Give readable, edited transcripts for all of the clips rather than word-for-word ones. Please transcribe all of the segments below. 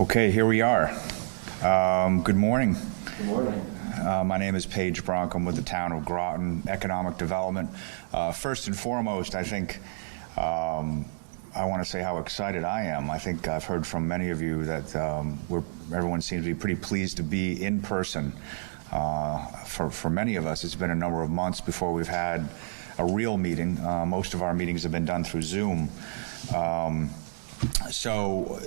Okay, here we are. Good morning. Good morning. My name is Paige Bronk. I'm with the town of Groton Economic Development. First and foremost, I think I want to say how excited I am. I think I've heard from many of you that everyone seems to be pretty pleased to be in person. For many of us, it's been a number of months before we've had a real meeting. Most of our meetings have been done through Zoom. So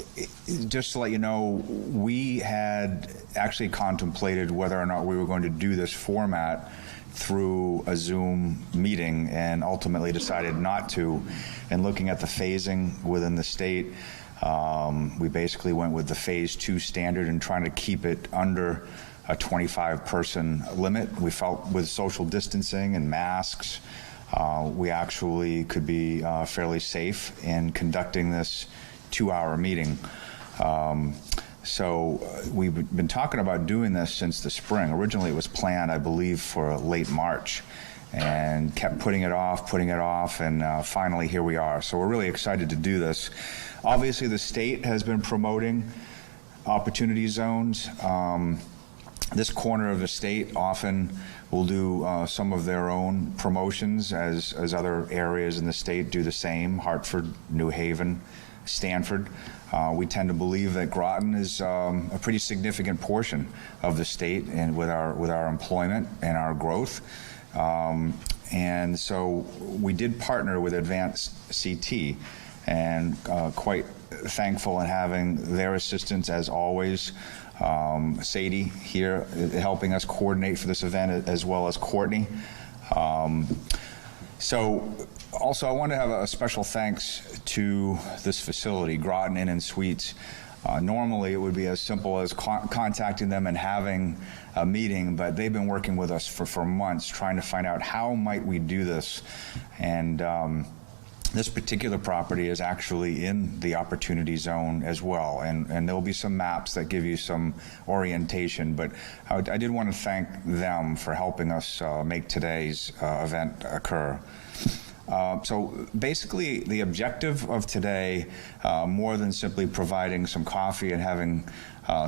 just to let you know, we had actually contemplated whether or not we were going to do this format through a Zoom meeting and ultimately decided not to. And looking at the phasing within the state, we basically went with the Phase 2 standard and trying to keep it under a 25-person limit. We felt with social distancing and masks, we actually could be fairly safe in conducting this 2-hour meeting. So we've been talking about doing this since the spring. Originally it was planned, I believe, for late March, and kept putting it off, and finally here we are. So we're really excited to do this. Obviously the state has been promoting opportunity zones. This corner of the state often will do some of their own promotions as other areas in the state do the same. Hartford, New Haven, Stanford. We tend to believe that Groton is a pretty significant portion of the state, and with our employment and our growth. And so we did partner with Advanced CT, and quite thankful in having their assistance as always. Sadie here helping us coordinate for this event, as well as Courtney. So also I want to have a special thanks to this facility, Groton Inn and Suites. Normally it would be as simple as contacting them and having a meeting, but they've been working with us for months trying to find out how might we do this. And this particular property is actually in the opportunity zone as well, and there'll be some maps that give you some orientation, but I did want to thank them for helping us make today's event occur. So basically the objective of today, more than simply providing some coffee and having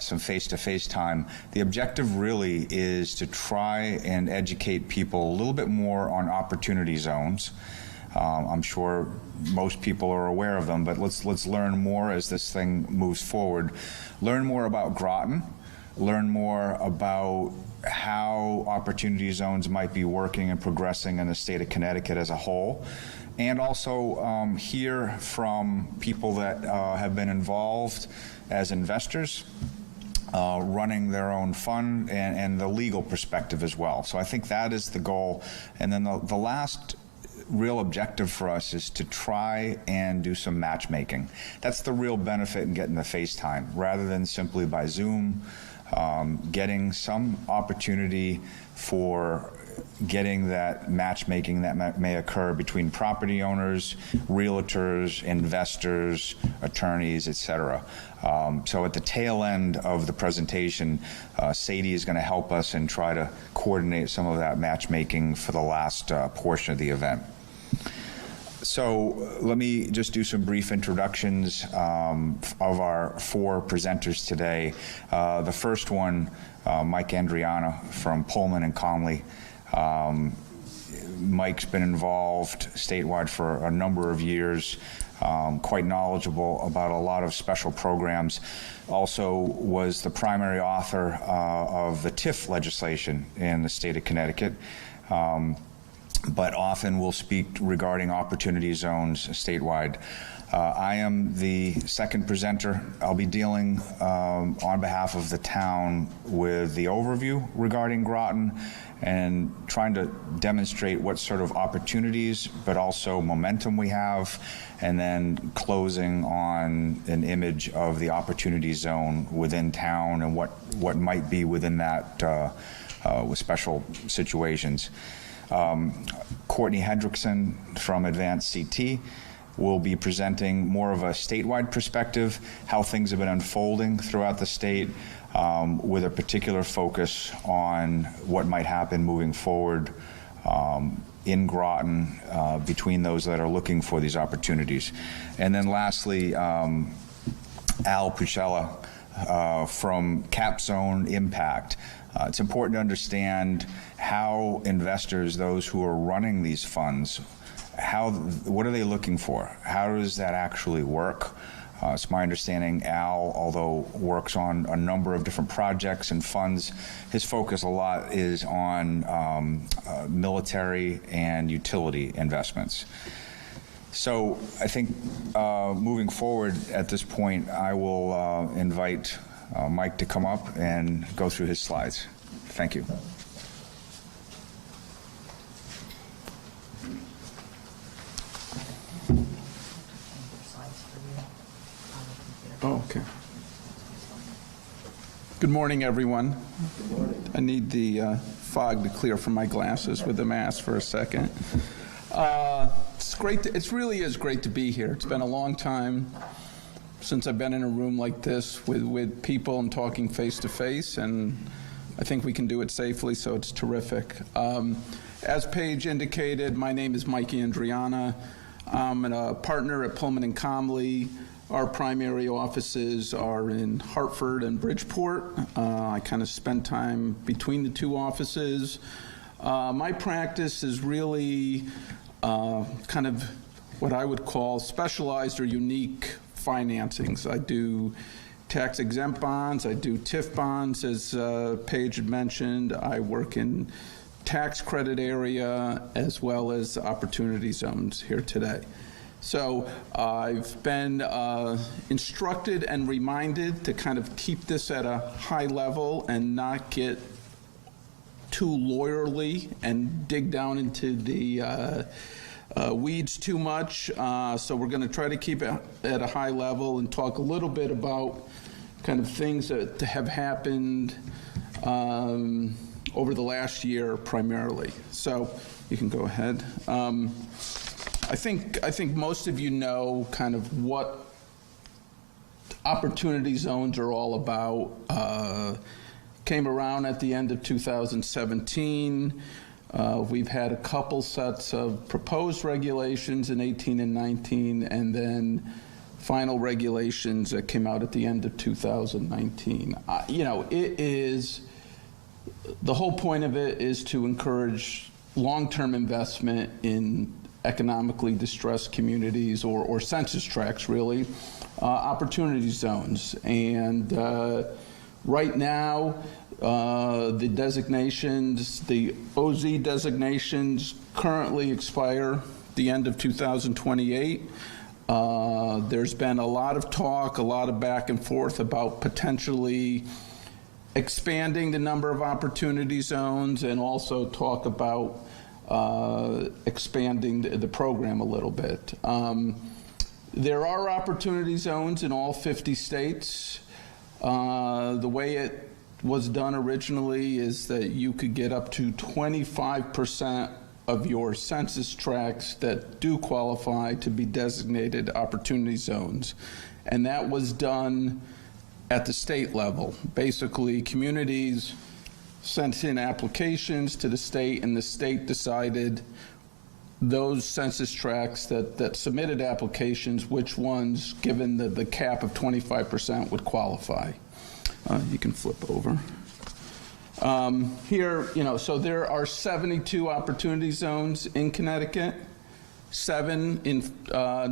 some face-to-face time, the objective really is to try and educate people a little bit more on opportunity zones. I'm sure most people are aware of them, but let's learn more as this thing moves forward. Learn more about Groton, learn more about how opportunity zones might be working and progressing in the state of Connecticut as a whole, and also hear from people that have been involved as investors, running their own fund, and the legal perspective as well. So I think that is the goal. And then the last real objective for us is to try and do some matchmaking. That's the real benefit in getting the FaceTime, rather than simply by Zoom, getting some opportunity for getting that matchmaking that may occur between property owners, realtors, investors, attorneys, etc. So at the tail end of the presentation, Sadie is going to help us and try to coordinate some of that matchmaking for the last portion of the event. So let me just do some brief introductions of our 4 presenters today. The first one, Mike Andriana from Pullman and Conley. Mike's been involved statewide for a number of years, quite knowledgeable about a lot of special programs. Also was the primary author of the TIF legislation in the state of Connecticut. But often will speak regarding opportunity zones statewide. I am the second presenter. I'll be dealing on behalf of the town with the overview regarding Groton and trying to demonstrate what sort of opportunities but also momentum we have, and then closing on an image of the opportunity zone within town and what might be within that with special situations. Courtney Hendrickson from Advanced CT will be presenting more of a statewide perspective, how things have been unfolding throughout the state, with a particular focus on what might happen moving forward in Groton between those that are looking for these opportunities. And then lastly, Al Pucella from cap zone impact. It's important to understand how investors, those who are running these funds, what are they looking for? How does that actually work? It's my understanding Al, although works on a number of different projects and funds, his focus a lot is on military and utility investments. So I think moving forward at this point, I will invite Mike to come up and go through his slides. Thank you. Oh, okay. Good morning, everyone. Good morning. I need the fog to clear from my glasses with the mask for a second. It's great. It really is great to be here. It's been a long time since I've been in a room like this with people and talking face to face, and I think we can do it safely, so it's terrific. As Paige indicated, my name is Mike Andriana. I'm a partner at Pullman & Comley. Our primary offices are in Hartford and Bridgeport. I kind of spend time between the two offices. My practice is really kind of what I would call specialized or unique financings. I do tax-exempt bonds. I do TIF bonds, as Paige had mentioned. I work in tax credit area as well as opportunity zones here today. So I've been instructed and reminded to kind of keep this at a high level and not get too lawyerly and dig down into the weeds too much. So we're going to try to keep it at a high level and talk a little bit about kind of things that have happened over the last year primarily. So you can go ahead. I think most of you know kind of what opportunity zones are all about. Came around at the end of 2017. We've had a couple sets of proposed regulations in 18 and 19, and then final regulations that came out at the end of 2019. It is, the whole point of it is to encourage long-term investment in economically distressed communities or census tracts, really, opportunity zones. And right now, the designations, the OZ designations currently expire the end of 2028. There's been a lot of talk, a lot of back and forth about potentially expanding the number of opportunity zones and also talk about expanding the program a little bit. There are opportunity zones in all 50 states. The way it was done originally is that you could get up to 25% of your census tracts that do qualify to be designated opportunity zones. And that was done at the state level. Basically, communities sent in applications to the state, and the state decided those census tracts that submitted applications, which ones, given the cap of 25%, would qualify. You can flip over. Here, so there are 72 opportunity zones in Connecticut, 7 in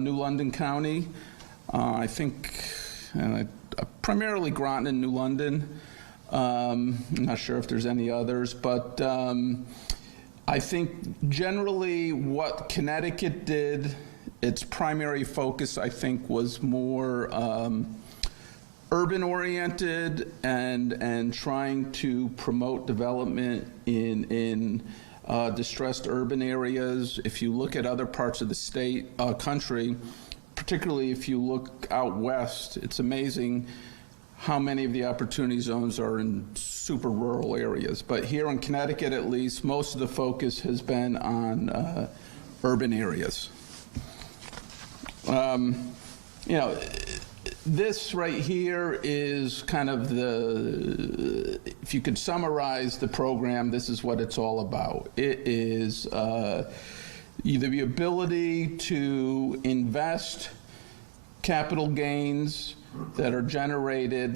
New London County, I think primarily Groton and New London. I'm not sure if there's any others, but I think generally what Connecticut did, its primary focus, I think, was more urban-oriented and trying to promote development in distressed urban areas. If you look at other parts of the country, particularly if you look out west, it's amazing how many of the opportunity zones are in super rural areas. But here in Connecticut, at least, most of the focus has been on urban areas. This right here is kind of if you could summarize the program, this is what it's all about. It is either the ability to invest capital gains that are generated,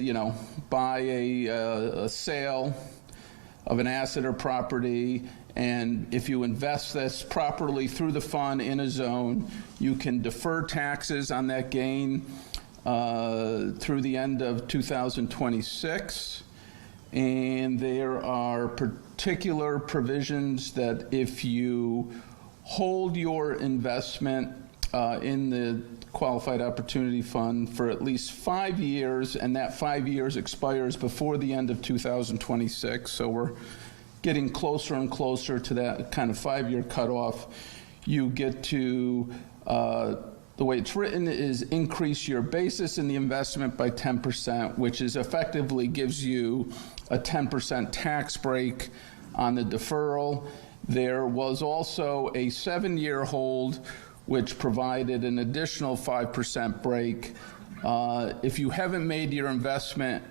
by a sale of an asset or property. And if you invest this properly through the fund in a zone, you can defer taxes on that gain through the end of 2026. And there are particular provisions that if you hold your investment in the Qualified Opportunity Fund for at least 5 years, and that 5 years expires before the end of 2026, so we're getting closer and closer to that kind of 5-year cutoff, you get to, the way it's written is increase your basis in the investment by 10%, which is effectively gives you a 10% tax break on the deferral. There was also a 7-year hold, which provided an additional 5% break. If you haven't made your investment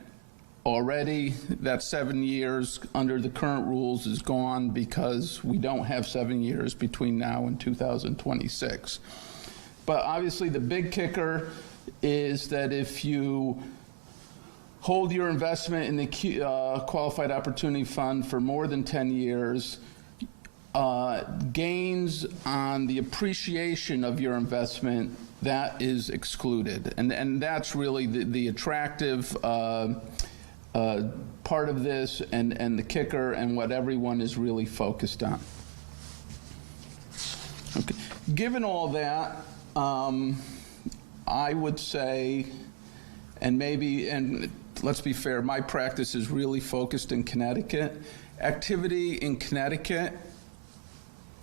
already, that 7 years under the current rules is gone because we don't have 7 years between now and 2026. But obviously the big kicker is that if you hold your investment in the Qualified Opportunity Fund for more than 10 years, gains on the appreciation of your investment, that is excluded. And that's really the attractive part of this and the kicker and what everyone is really focused on. Okay. Given all that, I would say, and let's be fair, my practice is really focused in Connecticut. Activity in Connecticut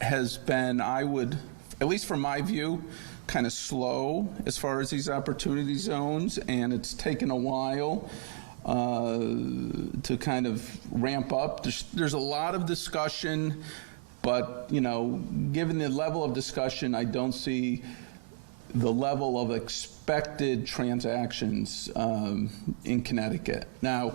has been, at least from my view, kind of slow as far as these opportunity zones, and it's taken a while to kind of ramp up. There's a lot of discussion, but given the level of discussion, I don't see the level of expected transactions in Connecticut. Now,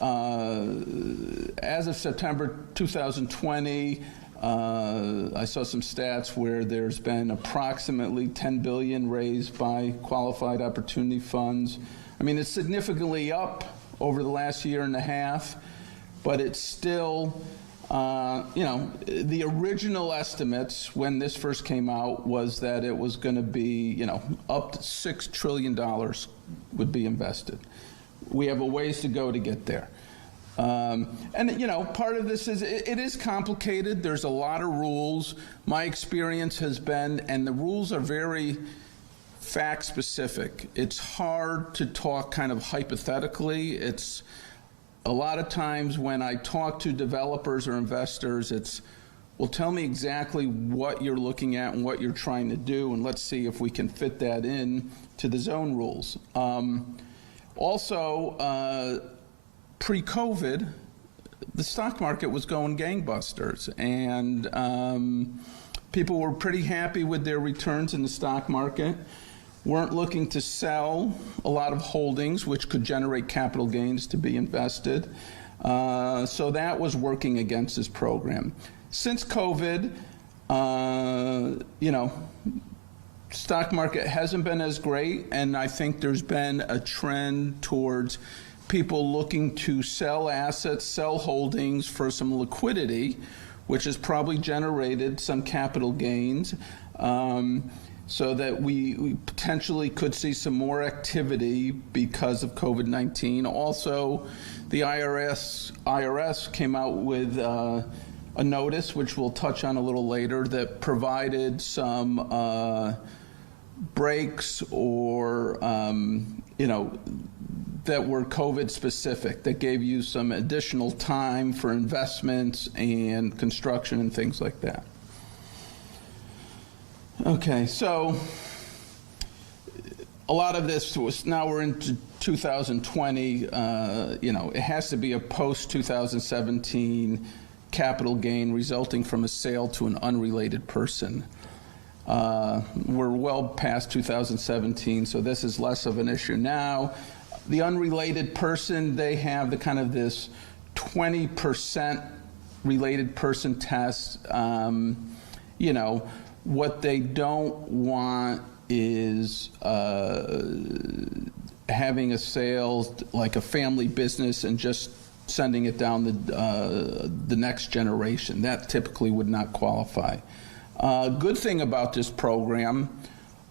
as of September 2020, I saw some stats where there's been approximately $10 billion raised by qualified opportunity funds. I mean, it's significantly up over the last year and a half, but it's still, the original estimates when this first came out was that it was going to be, up to $6 trillion would be invested. We have a ways to go to get there. Part of this is, it is complicated. There's a lot of rules. My experience has been, and the rules are very fact specific. It's hard to talk kind of hypothetically. It's a lot of times when I talk to developers or investors, it's, well, tell me exactly what you're looking at and what you're trying to do, and let's see if we can fit that in to the zone rules. Pre-COVID, the stock market was going gangbusters, and people were pretty happy with their returns in the stock market, weren't looking to sell a lot of holdings, which could generate capital gains to be invested. So that was working against this program. Since COVID, stock market hasn't been as great, and I think there's been a trend towards people looking to sell assets, sell holdings for some liquidity, which has probably generated some capital gains, so that we potentially could see some more activity because of COVID-19. Also, the IRS came out with a notice, which we'll touch on a little later, that provided some breaks or, that were COVID specific, that gave you some additional time for investments and construction and things like that. Okay, so a lot of this was, now we're into 2020, it has to be a post-2017 capital gain resulting from a sale to an unrelated person. We're well past 2017, so this is less of an issue now. The unrelated person, they have the kind of this 20% related person test. What they don't want is having a sale like a family business and just sending it down the next generation. That typically would not qualify. Good thing about this program,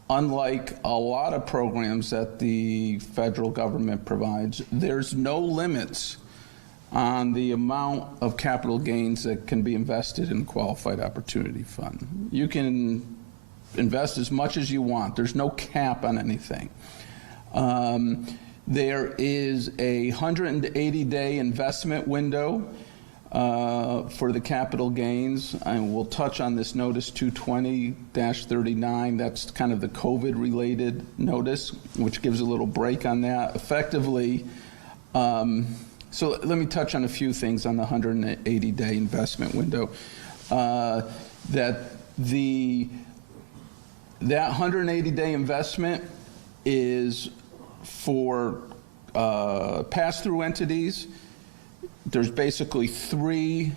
unlike a lot of programs that the federal government provides, there's no limits on the amount of capital gains that can be invested in Qualified Opportunity Fund. You can invest as much as you want. There's no cap on anything. There is a 180-day investment window for the capital gains, and we'll touch on this notice 220-39. That's kind of the COVID-related notice, which gives a little break on that. Effectively, so let me touch on a few things on the 180-day investment window. That 180-day investment is for pass-through entities. There's basically 3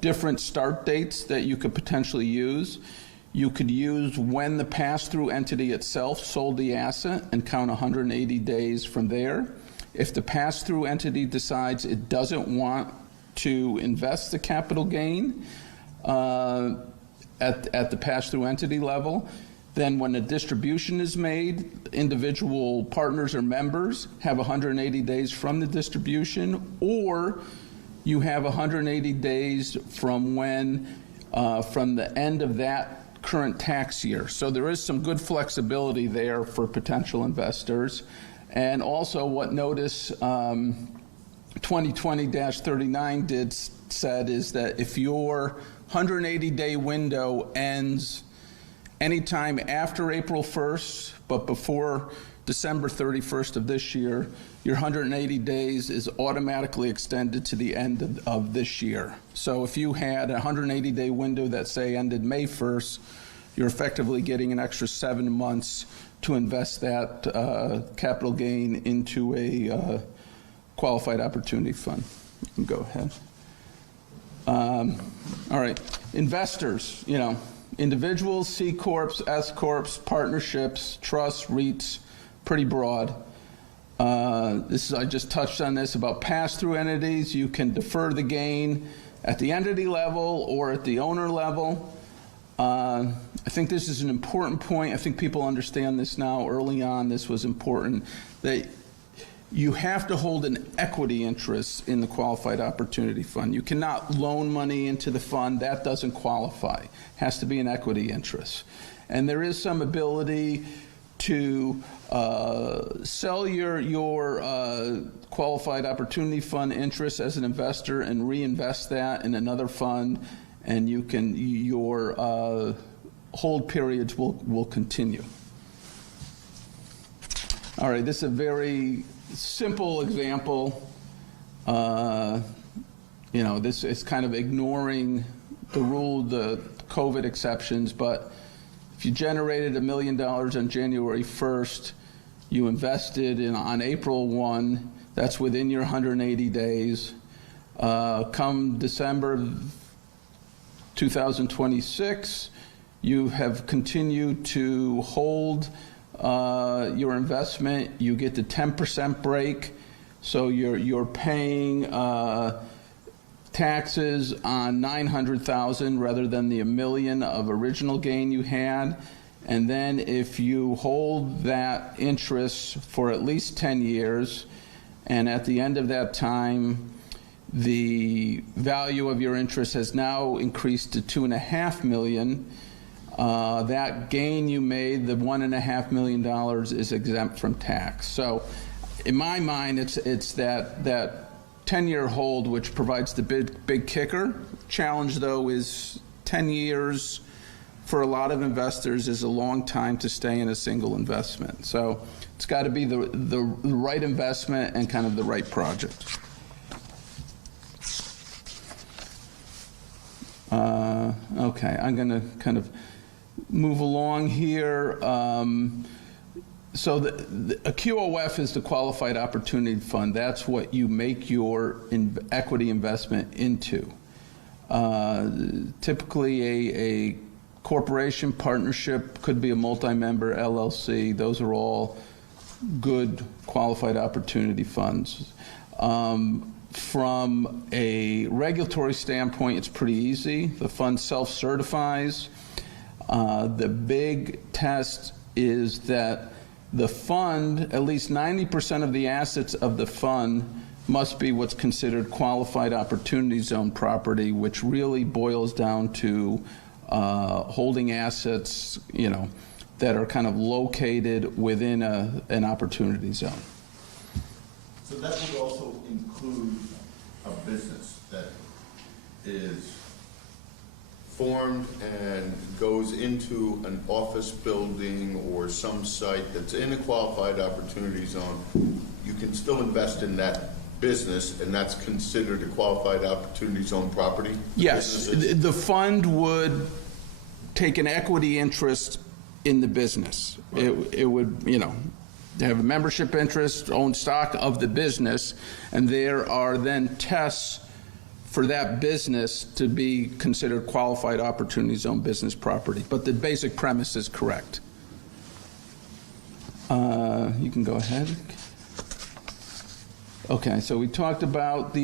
different start dates that you could potentially use. You could use when the pass-through entity itself sold the asset and count 180 days from there. If the pass-through entity decides it doesn't want to invest the capital gain at the pass-through entity level, then when a distribution is made, individual partners or members have 180 days from the distribution, or you have 180 days from when, from the end of that current tax year. So there is some good flexibility there for potential investors. And also what notice 2020-39 said is that if your 180-day window ends anytime after April 1st, but before December 31st of this year, your 180 days is automatically extended to the end of this year. So if you had a 180-day window that, say, ended May 1st, you're effectively getting an extra 7 months to invest that capital gain into a Qualified Opportunity Fund. You can go ahead. All right, investors, individuals, C corps, S corps, partnerships, trusts, REITs, pretty broad. I just touched on this about pass-through entities. You can defer the gain at the entity level or at the owner level. I think this is an important point. I think people understand this now. Early on, this was important, that you have to hold an equity interest in the Qualified Opportunity Fund. You cannot loan money into the fund. That doesn't qualify. It has to be an equity interest. And there is some ability to sell your Qualified Opportunity Fund interest as an investor and reinvest that in another fund, and your hold periods will continue. All right, this is a very simple example. This is kind of ignoring the rule, the COVID exceptions, but if you generated $1 million on January 1st, you invested on April 1, that's within your 180 days. Come December 2026, you have continued to hold your investment. You get the 10% break, so you're paying taxes on $900,000 rather than the $1 million of original gain you had. And then if you hold that interest for at least 10 years, and at the end of that time, the value of your interest has now increased to $2.5 million, that gain you made, the $1.5 million, is exempt from tax. So in my mind, it's that 10-year hold which provides the big kicker. Challenge, though, is 10 years for a lot of investors is a long time to stay in a single investment. So it's got to be the right investment and kind of the right project. Okay, I'm going to kind of move along here. So a QOF is the Qualified Opportunity Fund. That's what you make your equity investment into. Typically a corporation, partnership, could be a multi-member LLC. Those are all good qualified opportunity funds. From a regulatory standpoint, it's pretty easy. The fund self-certifies. The big test is that the fund, at least 90% of the assets of the fund must be what's considered qualified opportunity zone property, which really boils down to holding assets, that are kind of located within an opportunity zone. So that would also include a business that is formed and goes into an office building or some site that's in a qualified opportunity zone. You can still invest in that business, and that's considered a qualified opportunity zone property? Yes, the fund would take an equity interest in the business. Right. It would, have a membership interest, own stock of the business, and there are then tests for that business to be considered qualified opportunity zone business property. But the basic premise is correct. You can go ahead. Okay, so we talked about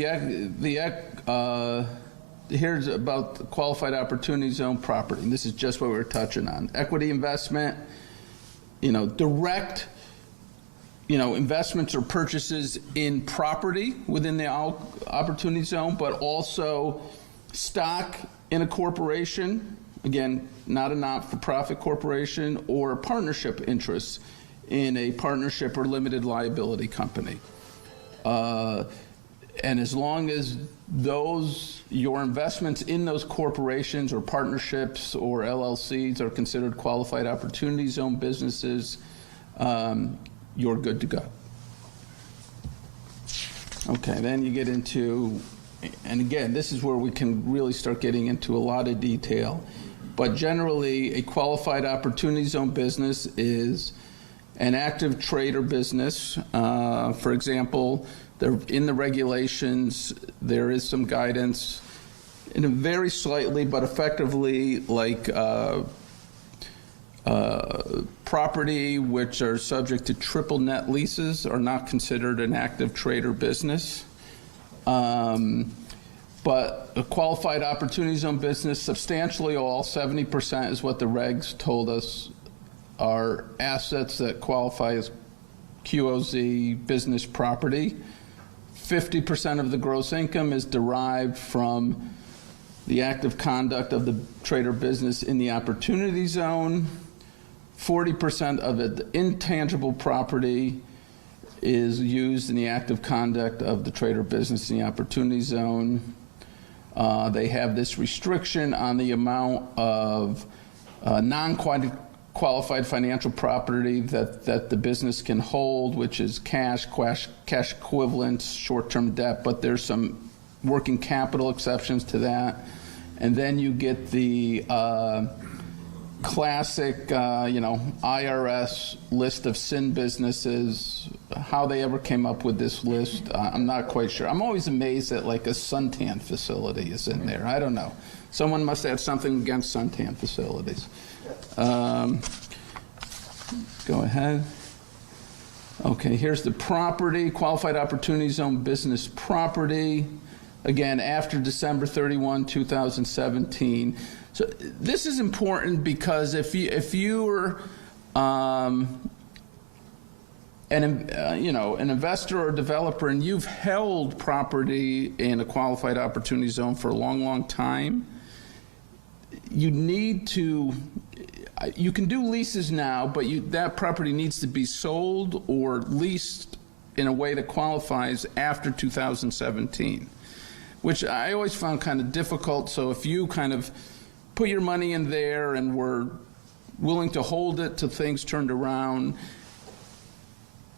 here's about the qualified opportunity zone property. And this is just what we were touching on. Equity investment, direct, investments or purchases in property within the opportunity zone, but also stock in a corporation, again, not a not-for-profit corporation, or partnership interests in a partnership or limited liability company. And as long as your investments in those corporations or partnerships or LLCs are considered qualified opportunity zone businesses, you're good to go. Okay, then you get into, and again, this is where we can really start getting into a lot of detail, but generally a qualified opportunity zone business is an active trade or business. For example, in the regulations, there is some guidance in a very slightly but effectively like property which are subject to triple net leases are not considered an active trade or business. But a qualified opportunity zone business, substantially all, 70% is what the regs told us, are assets that qualify as QOZ business property. 50% of the gross income is derived from the active conduct of the trade or business in the opportunity zone. 40% of it, the intangible property, is used in the active conduct of the trade or business in the opportunity zone. They have this restriction on the amount of non-qualified financial property that the business can hold, which is cash equivalents, short-term debt, but there's some working capital exceptions to that. And then you get the classic, IRS list of sin businesses. How they ever came up with this list, I'm not quite sure. I'm always amazed that like a suntan facility is in there. I don't know. Someone must have something against suntan facilities. Go ahead. Okay, here's the property, qualified opportunity zone business property. Again, after December 31, 2017. So this is important because if you're an investor or developer and you've held property in a qualified opportunity zone for a long, long time, you need to. You can do leases now, but that property needs to be sold or leased in a way that qualifies after 2017, which I always found kind of difficult. So if you kind of put your money in there and were willing to hold it till things turned around,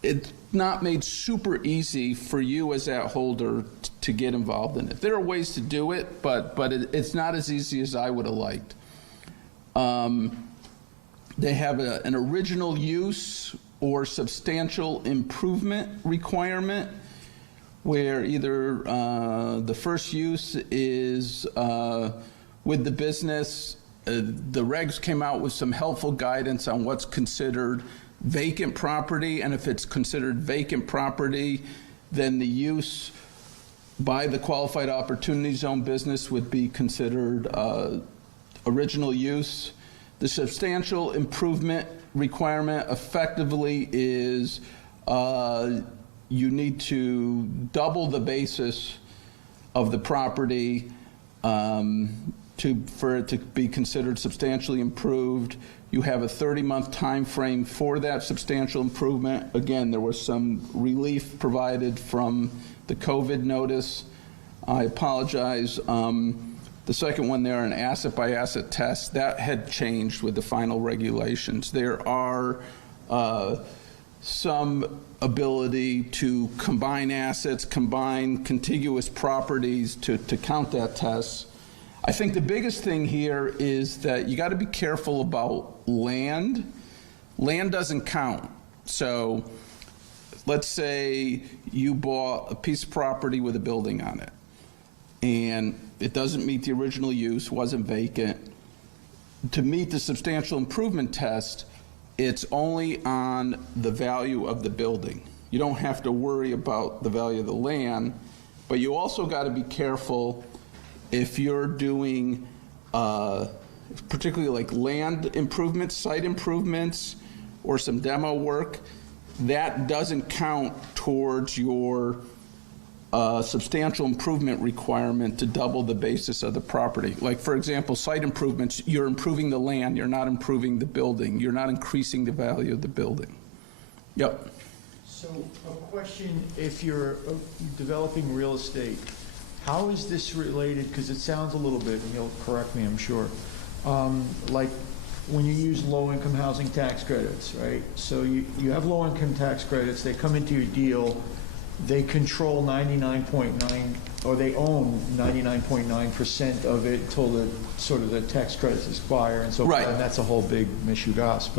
it's not made super easy for you as that holder to get involved in it. There are ways to do it, but it's not as easy as I would have liked. They have an original use or substantial improvement requirement where either the first use is with the business. The regs came out with some helpful guidance on what's considered vacant property, and if it's considered vacant property, then the use by the qualified opportunity zone business would be considered original use. The substantial improvement requirement effectively is you need to double the basis of the property for it to be considered substantially improved. You have a 30-month time frame for that substantial improvement. Again, there was some relief provided from the COVID notice. I apologize. The second one there, an asset-by-asset test, that had changed with the final regulations. There are some ability to combine assets, combine contiguous properties to count that test. I think the biggest thing here is that you got to be careful about land. Land doesn't count. So let's say you bought a piece of property with a building on it, and it doesn't meet the original use, wasn't vacant. To meet the substantial improvement test, it's only on the value of the building. You don't have to worry about the value of the land, but you also got to be careful if you're doing particularly like land improvements, site improvements, or some demo work. That doesn't count towards your substantial improvement requirement to double the basis of the property. Like, for example, site improvements, you're improving the land, you're not improving the building, you're not increasing the value of the building. Yep. So a question, if you're developing real estate, how is this related, because it sounds a little bit, and you'll correct me, I'm sure, like when you use low-income housing tax credits, right? So you have low-income tax credits, they come into your deal, they control 99.9, or they own 99.9% of it until the sort of the tax credits expire and so forth. Right. And that's a whole big mishegas.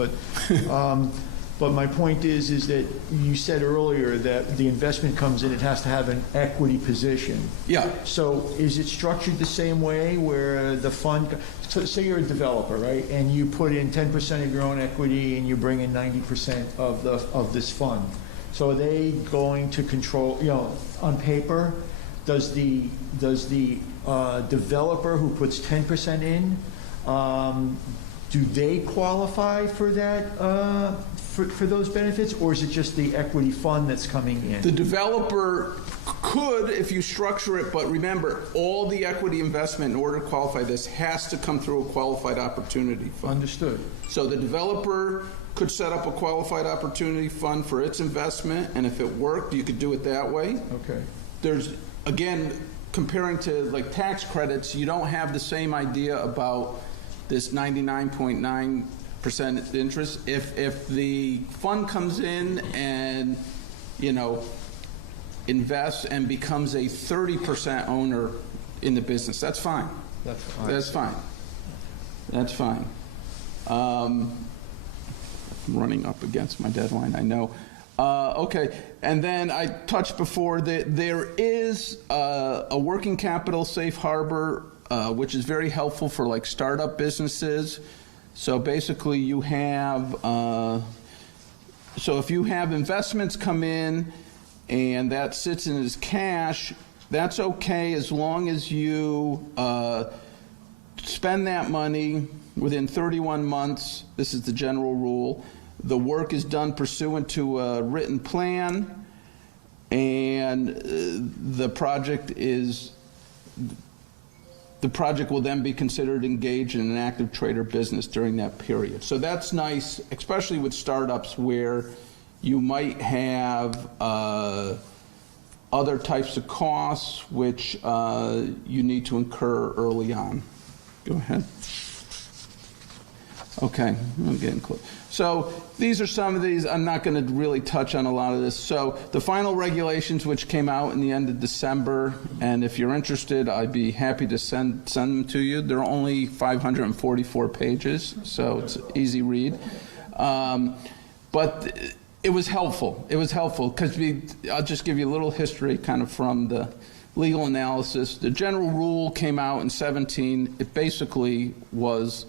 But my point is that you said earlier that the investment comes in, it has to have an equity position. Yeah. So is it structured the same way where the fund, so say you're a developer, right? And you put in 10% of your own equity and you bring in 90% of this fund. So are they going to control, you know, on paper, does the developer who puts 10% in, do they qualify for that, for those benefits, or is it just the equity fund that's coming in? The developer could, if you structure it, but remember, all the equity investment in order to qualify this has to come through a qualified opportunity fund. Understood. So the developer could set up a qualified opportunity fund for its investment, and if it worked, you could do it that way. Okay. There's, again, comparing to like tax credits, you don't have the same idea about this 99.9% interest. If the fund comes in and, you know, invests and becomes a 30% owner in the business, that's fine. That's fine. That's fine. That's fine. I'm running up against my deadline, I know. Okay, and then I touched before that there is a working capital safe harbor, which is very helpful for like startup businesses. So basically you have, so if you have investments come in and that sits in as cash, that's okay as long as you spend that money within 31 months. This is the general rule. The work is done pursuant to a written plan, and the project will then be considered engaged in an active trade or business during that period. So that's nice, especially with startups where you might have other types of costs which you need to incur early on. Go ahead. Okay, I'm getting close. So these are some of these. I'm not going to really touch on a lot of this. So the final regulations, which came out in the end of December, and if you're interested, I'd be happy to send them to you. They're only 544 pages, so it's an easy read. But it was helpful. It was helpful because I'll just give you a little history kind of from the legal analysis. The general rule came out in 17. It basically was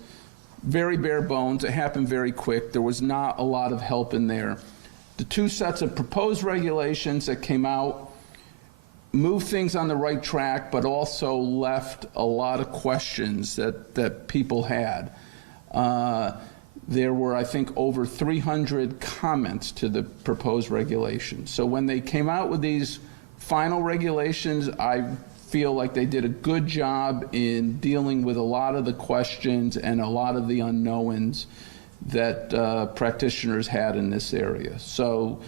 very bare bones. It happened very quick. There was not a lot of help in there. The two sets of proposed regulations that came out moved things on the right track, but also left a lot of questions that people had. There were, I think, over 300 comments to the proposed regulations. So when they came out with these final regulations, I feel like they did a good job in dealing with a lot of the questions and a lot of the unknowns that practitioners had in this area. So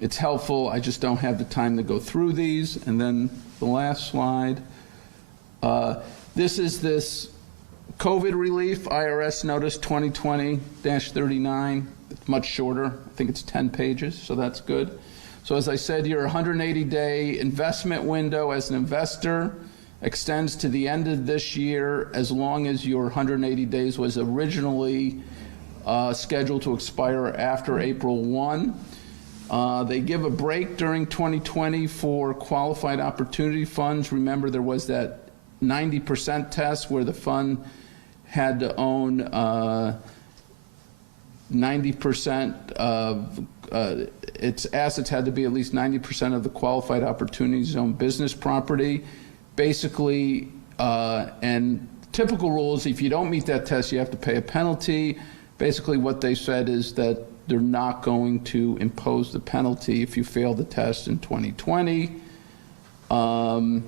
it's helpful. I just don't have the time to go through these. And then the last slide. This is this COVID relief, IRS Notice 2020-39. It's much shorter. I think it's 10 pages, so that's good. So as I said, your 180-day investment window as an investor extends to the end of this year as long as your 180 days was originally scheduled to expire after April 1. They give a break during 2020 for qualified opportunity funds. Remember, there was that 90% test where the fund had to own 90% of its assets had to be at least 90% of the qualified opportunity zone business property. Basically, and typical rules, if you don't meet that test, you have to pay a penalty. Basically, what they said is that they're not going to impose the penalty if you fail the test in 2020. The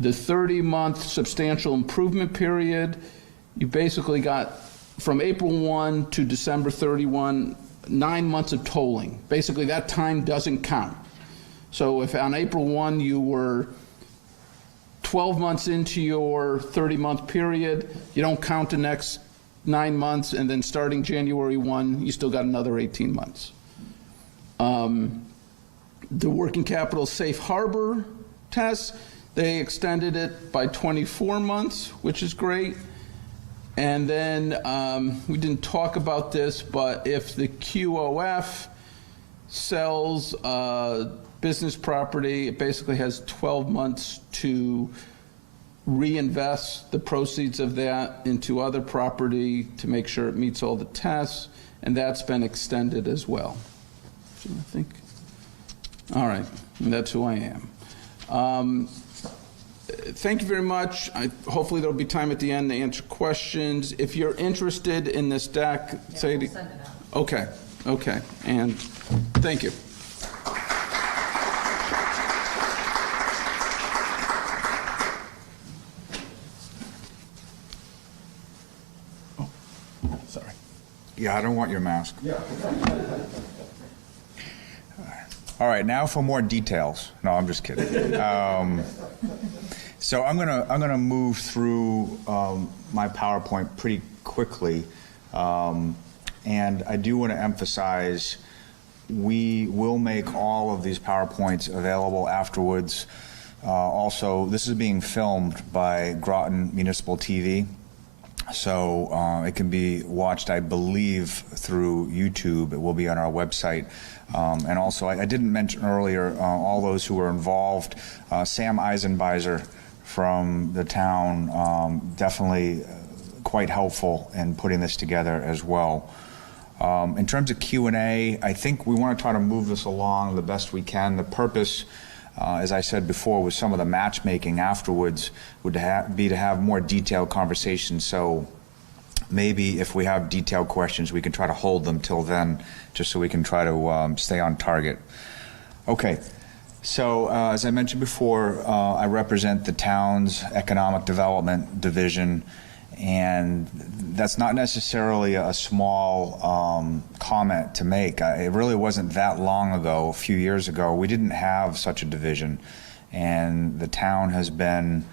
30-month substantial improvement period, you basically got from April 1 to December 31, 9 months of tolling. Basically, that time doesn't count. So if on April 1 you were 12 months into your 30-month period, you don't count the next 9 months, and then starting January 1, you still got another 18 months. The working capital safe harbor test, they extended it by 24 months, which is great. And then we didn't talk about this, but if the QOF sells business property, it basically has 12 months to reinvest the proceeds of that into other property to make sure it meets all the tests, and that's been extended as well. So I think, all right, and that's who I am. Thank you very much. Hopefully there'll be time at the end to answer questions. If you're interested in this deck, say we'll send it out. Okay, okay, and thank you. Oh, sorry. Yeah, I don't want your mask. All right, now for more details. No, I'm just kidding. So I'm gonna move through my PowerPoint pretty quickly, and I do want to emphasize we will make all of these PowerPoints available afterwards. Also, this is being filmed by Groton Municipal TV, so it can be watched, I believe, through YouTube. It will be on our website. And also, I didn't mention earlier all those who were involved. Sam Eisenbeiser from the town, definitely quite helpful in putting this together as well. In terms of Q&A, I think we want to try to move this along the best we can. The purpose, as I said before, with some of the matchmaking afterwards would be to have more detailed conversations. So maybe if we have detailed questions, we can try to hold them till then, just so we can try to stay on target. Okay, so as I mentioned before, I represent the town's economic development division, and that's not necessarily a small comment to make. It really wasn't that long ago, a few years ago, we didn't have such a division, and the town has been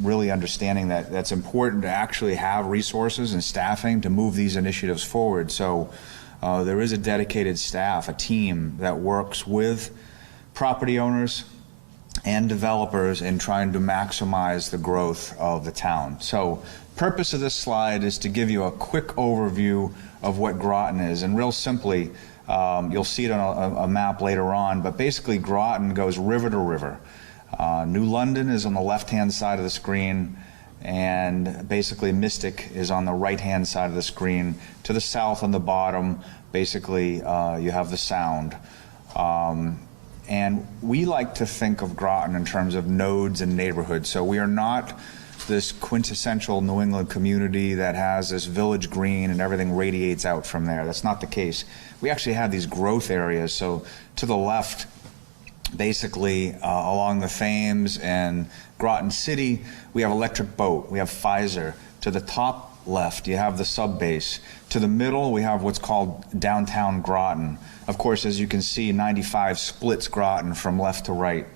really understanding that that's important to actually have resources and staffing to move these initiatives forward. So there is a dedicated staff, a team that works with property owners and developers in trying to maximize the growth of the town. So purpose of this slide is to give you a quick overview of what Groton is, and real simply, you'll see it on a map later on, but basically Groton goes river to river. New London is on the left-hand side of the screen, and basically Mystic is on the right-hand side of the screen. To the south on the bottom, basically you have the Sound. And we like to think of Groton in terms of nodes and neighborhoods. So we are not this quintessential New England community that has this village green and everything radiates out from there. That's not the case. We actually have these growth areas. So to the left, basically along the Thames and Groton City, we have Electric Boat, we have Pfizer. To the top left, you have the sub-base. To the middle, we have what's called downtown Groton. Of course, as you can see, 95 splits Groton from left to right.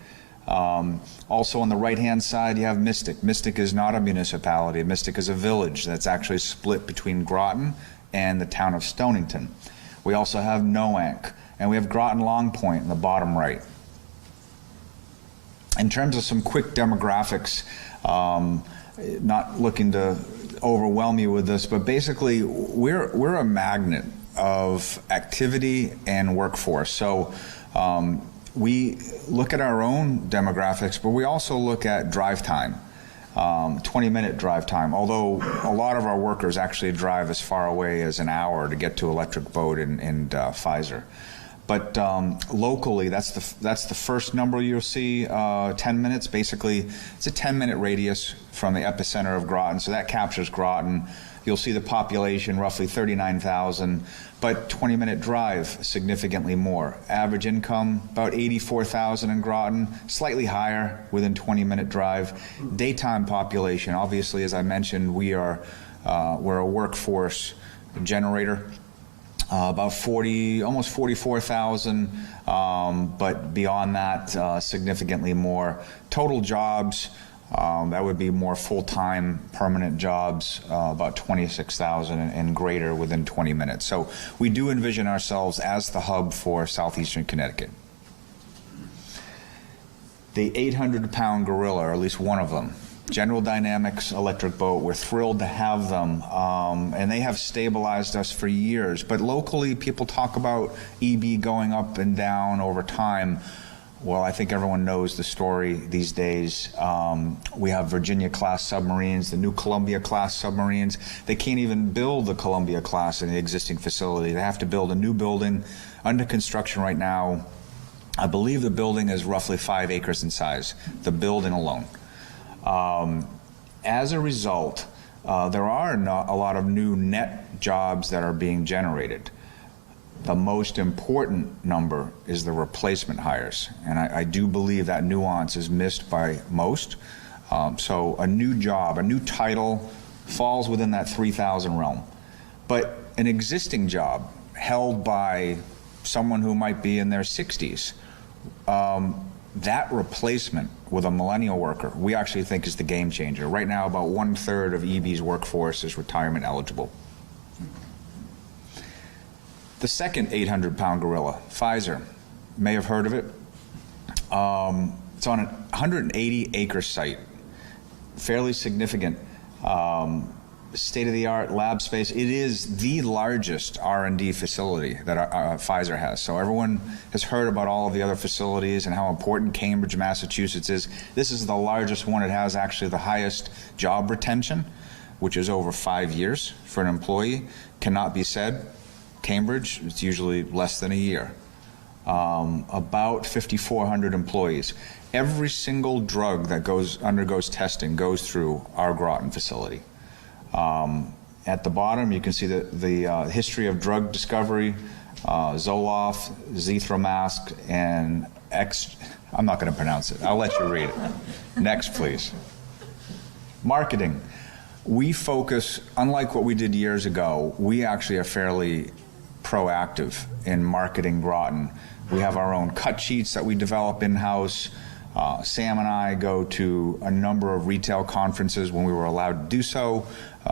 Also on the right-hand side, you have Mystic. Mystic is not a municipality. Mystic is a village that's actually split between Groton and the town of Stonington. We also have Noank, and we have Groton Long Point in the bottom right. In terms of some quick demographics, not looking to overwhelm you with this, but basically we're a magnet of activity and workforce. So we look at our own demographics, but we also look at drive time, 20-minute drive time, although a lot of our workers actually drive as far away as an hour to get to Electric Boat and Pfizer. But locally, that's the first number you'll see, 10 minutes. Basically, it's a 10-minute radius from the epicenter of Groton, so that captures Groton. You'll see the population, roughly 39,000, but 20-minute drive, significantly more. Average income, about 84,000 in Groton, slightly higher within 20-minute drive. Daytime population, obviously, as I mentioned, we're a workforce generator. About almost 44,000, but beyond that, significantly more. Total jobs, that would be more full-time permanent jobs, about 26,000 and greater within 20 minutes. So we do envision ourselves as the hub for southeastern Connecticut. The 800-pound gorilla, or at least one of them, General Dynamics Electric Boat, we're thrilled to have them, and they have stabilized us for years. But locally, people talk about EB going up and down over time. Well, I think everyone knows the story these days. We have Virginia-class submarines, the new Columbia-class submarines. They can't even build the Columbia-class in the existing facility. They have to build a new building under construction right now. I believe the building is roughly 5 acres in size, the building alone. As a result, there are a lot of new net jobs that are being generated. The most important number is the replacement hires, and I do believe that nuance is missed by most. So a new job, a new title falls within that 3,000 realm. But an existing job held by someone who might be in their 60s, that replacement with a millennial worker, we actually think is the game changer. Right now, about 1/3 of EB's workforce is retirement eligible. The second 800-pound gorilla, Pfizer, may have heard of it. It's on a 180-acre site, fairly significant, state-of-the-art lab space. It is the largest R&D facility that Pfizer has. So everyone has heard about all of the other facilities and how important Cambridge, Massachusetts is. This is the largest one. It has actually the highest job retention, which is over 5 years for an employee. Cannot be said. Cambridge, it's usually less than a year. About 5,400 employees. Every single drug that undergoes testing goes through our Groton facility. At the bottom, you can see the history of drug discovery, Zoloft, Zithromask, and I'm not going to pronounce it. I'll let you read it. Next, please. Marketing. We focus, unlike what we did years ago, we actually are fairly proactive in marketing Groton. We have our own cut sheets that we develop in-house. Sam and I go to a number of retail conferences when we were allowed to do so,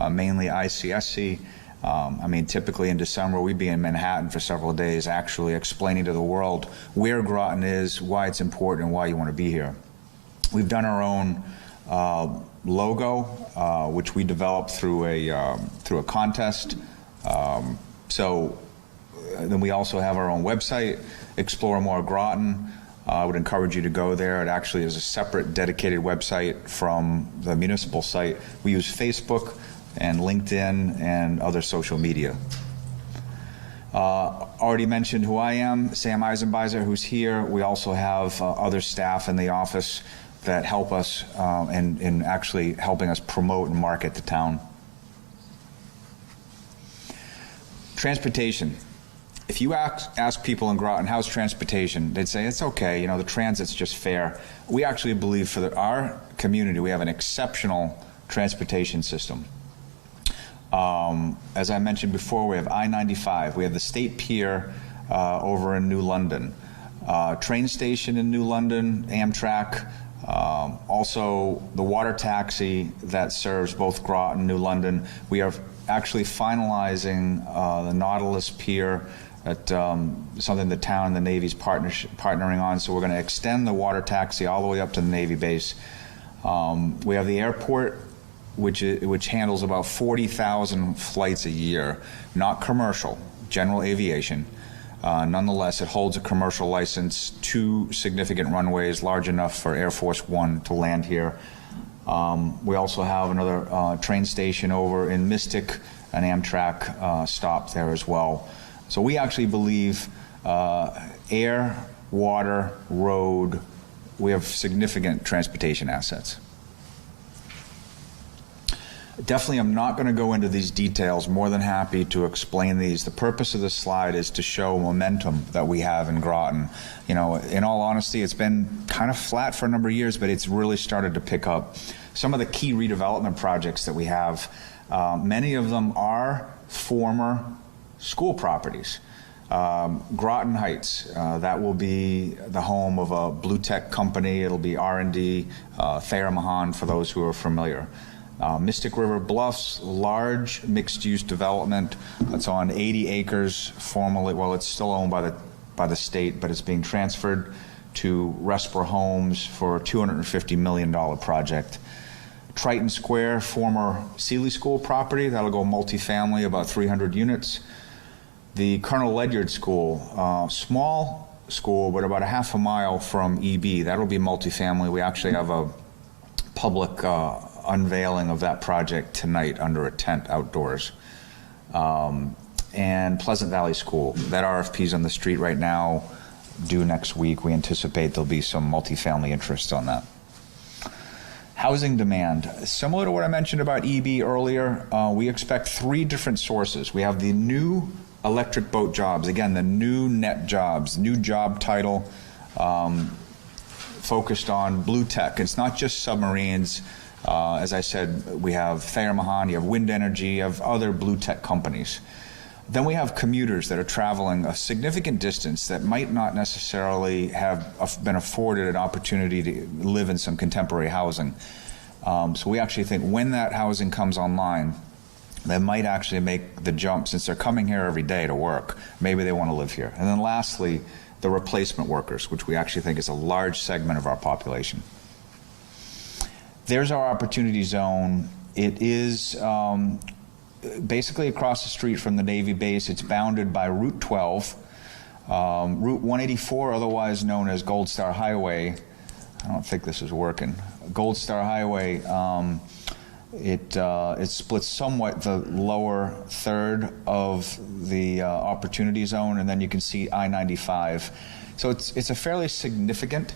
mainly ICSC. I mean, typically in December, we'd be in Manhattan for several days actually explaining to the world where Groton is, why it's important, and why you want to be here. We've done our own logo, which we developed through a contest. Then we also have our own website, Explore More Groton. I would encourage you to go there. It actually is a separate dedicated website from the municipal site. We use Facebook and LinkedIn and other social media. Already mentioned who I am, Sam Eisenbeiser, who's here. We also have other staff in the office that help us in actually helping us promote and market the town. Transportation. If you ask people in Groton, how's transportation? They'd say, it's okay, the transit's just fair. We actually believe for our community, we have an exceptional transportation system. As I mentioned before, we have I-95, we have the State Pier over in New London, train station in New London, Amtrak, also the water taxi that serves both Groton and New London. We are actually finalizing the Nautilus Pier, at something the town and the Navy's partnering on, so we're going to extend the water taxi all the way up to the Navy base. We have the airport, which handles about 40,000 flights a year, not commercial, general aviation. Nonetheless, it holds a commercial license, 2 significant runways, large enough for Air Force One to land here. We also have another train station over in Mystic, an Amtrak stop there as well. So we actually believe air, water, road, we have significant transportation assets. Definitely, I'm not going to go into these details. More than happy to explain these. The purpose of this slide is to show momentum that we have in Groton. In all honesty, it's been kind of flat for a number of years, but it's really started to pick up. Some of the key redevelopment projects that we have, many of them are former school properties. Groton Heights, that will be the home of a blue tech company. It'll be R&D, Thayer Mahan, for those who are familiar. Mystic River Bluffs, large mixed-use development that's on 80 acres formerly. Well, it's still owned by the state, but it's being transferred to Respir Homes for a $250 million project. Triton Square, former Sealy School property, that'll go multifamily, about 300 units. The Colonel Ledyard School, small school, but about a half a mile from EB, that'll be multifamily. We actually have a public unveiling of that project tonight under a tent outdoors. And Pleasant Valley School, that RFP's on the street right now, due next week. We anticipate there'll be some multifamily interest on that. Housing demand, similar to what I mentioned about EB earlier, we expect 3 different sources. We have the new electric boat jobs, again, the new net jobs, new job title, focused on blue tech. It's not just submarines. As I said, we have Thayer Mahan, you have wind energy, you have other blue tech companies. Then we have commuters that are traveling a significant distance that might not necessarily have been afforded an opportunity to live in some contemporary housing. So we actually think when that housing comes online, they might actually make the jump, since they're coming here every day to work. Maybe they want to live here. And then lastly, the replacement workers, which we actually think is a large segment of our population. There's our opportunity zone. It is basically across the street from the Navy base. It's bounded by Route 12, Route 184, otherwise known as Gold Star Highway. I don't think this is working. Gold Star Highway, it splits somewhat the lower third of the opportunity zone, and then you can see I-95. So it's a fairly significant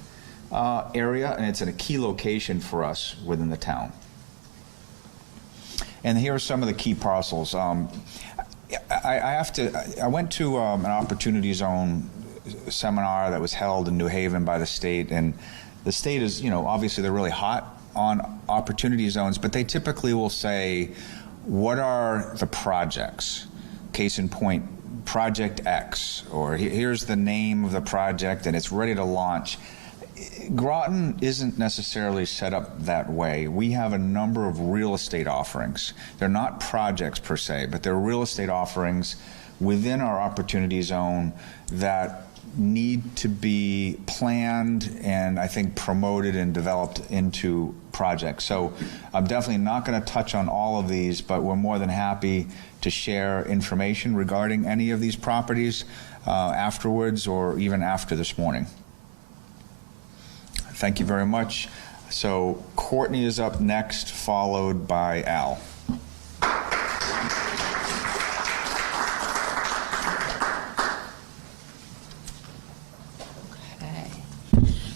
area, and it's in a key location for us within the town. And here are some of the key parcels. I went to an opportunity zone seminar that was held in New Haven by the state, and the state is, obviously they're really hot on opportunity zones, but they typically will say, what are the projects? Case in point, Project X, or here's the name of the project and it's ready to launch. Groton isn't necessarily set up that way. We have a number of real estate offerings. They're not projects per se, but they're real estate offerings within our opportunity zone that need to be planned and I think promoted and developed into projects. So I'm definitely not going to touch on all of these, but we're more than happy to share information regarding any of these properties afterwards or even after this morning. Thank you very much. So Courtney is up next, followed by Al.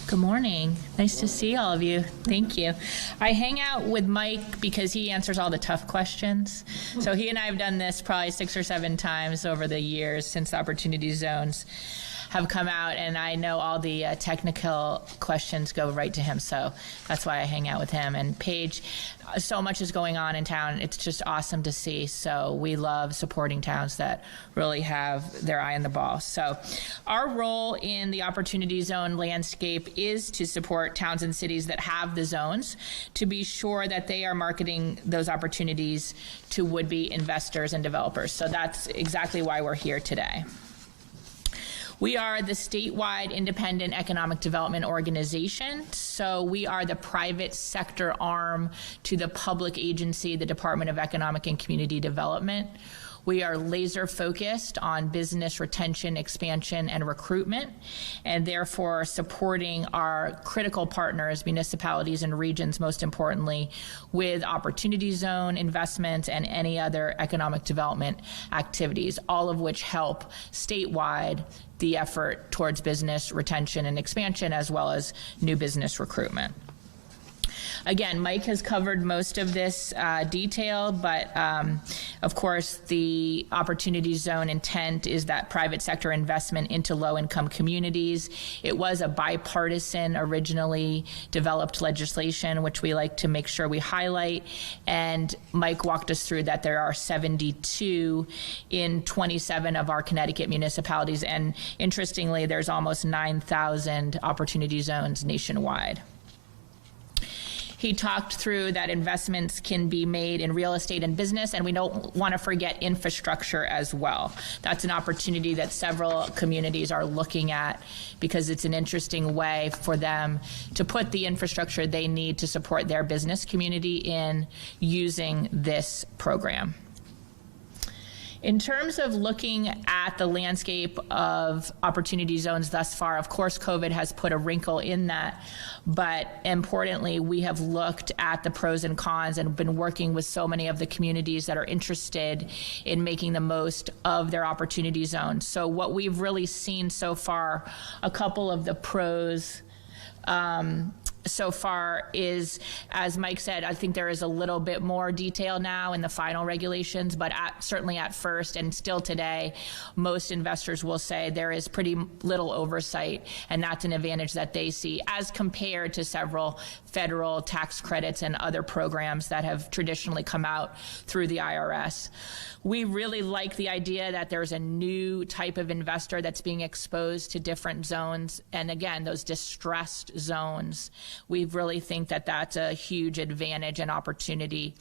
Good morning. Nice to see all of you. Thank you. I hang out with Mike because he answers all the tough questions. So he and I have done this probably 6 or 7 times over the years since the Opportunity Zones have come out, and I know all the technical questions go right to him, so that's why I hang out with him. And Paige, so much is going on in town. It's just awesome to see, so we love supporting towns that really have their eye on the ball. So our role in the Opportunity Zone landscape is to support towns and cities that have the zones to be sure that they are marketing those opportunities to would-be investors and developers. So that's exactly why we're here today. We are the statewide independent economic development organization, so we are the private sector arm to the public agency, the Department of Economic and Community Development. We are laser focused on business retention, expansion, and recruitment, and therefore supporting our critical partners, municipalities and regions, most importantly, with Opportunity Zone investments and any other economic development activities, all of which help statewide the effort towards business retention and expansion, as well as new business recruitment. Again, Mike has covered most of this detail, but of course the Opportunity Zone intent is that private sector investment into low-income communities. It was a bipartisan, originally developed legislation, which we like to make sure we highlight, and Mike walked us through that there are 72 in 27 of our Connecticut municipalities, and interestingly, there's almost 9,000 Opportunity Zones nationwide. He talked through that investments can be made in real estate and business, and we don't want to forget infrastructure as well. That's an opportunity that several communities are looking at because it's an interesting way for them to put the infrastructure they need to support their business community in using this program. In terms of looking at the landscape of Opportunity Zones thus far, of course, COVID has put a wrinkle in that, but importantly, we have looked at the pros and cons and been working with so many of the communities that are interested in making the most of their Opportunity Zones. So what we've really seen so far, a couple of the pros so far is, as Mike said, I think there is a little bit more detail now in the final regulations, but certainly at first and still today, most investors will say there is pretty little oversight, and that's an advantage that they see as compared to several federal tax credits and other programs that have traditionally come out through the IRS. We really like the idea that there's a new type of investor that's being exposed to different zones, and again, those distressed zones. We really think that that's a huge advantage and opportunity,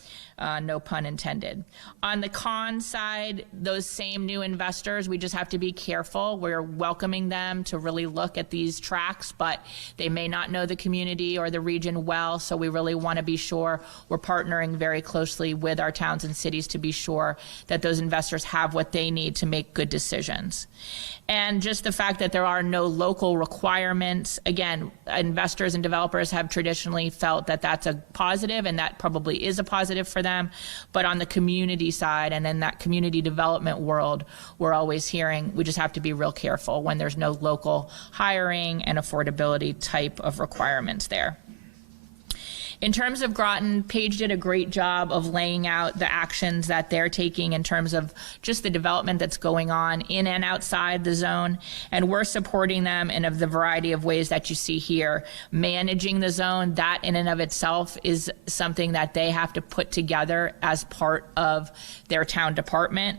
no pun intended. On the con side, those same new investors, we just have to be careful. We're welcoming them to really look at these tracks, but they may not know the community or the region well, so we really want to be sure we're partnering very closely with our towns and cities to be sure that those investors have what they need to make good decisions. And just the fact that there are no local requirements, again, investors and developers have traditionally felt that that's a positive, and that probably is a positive for them. But on the community side and in that community development world, we're always hearing we just have to be real careful when there's no local hiring and affordability type of requirements there. In terms of Groton, Paige did a great job of laying out the actions that they're taking in terms of just the development that's going on in and outside the zone, and we're supporting them in the variety of ways that you see here. Managing the zone, that in and of itself is something that they have to put together as part of their town department.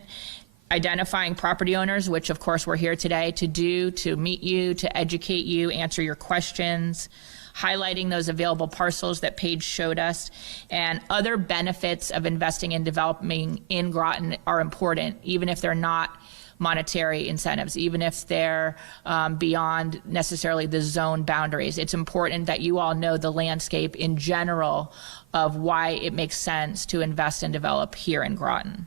Identifying property owners, which of course we're here today to do, to meet you, to educate you, answer your questions, highlighting those available parcels that Paige showed us, and other benefits of investing and developing in Groton are important, even if they're not monetary incentives, even if they're beyond necessarily the zone boundaries. It's important that you all know the landscape in general of why it makes sense to invest and develop here in Groton.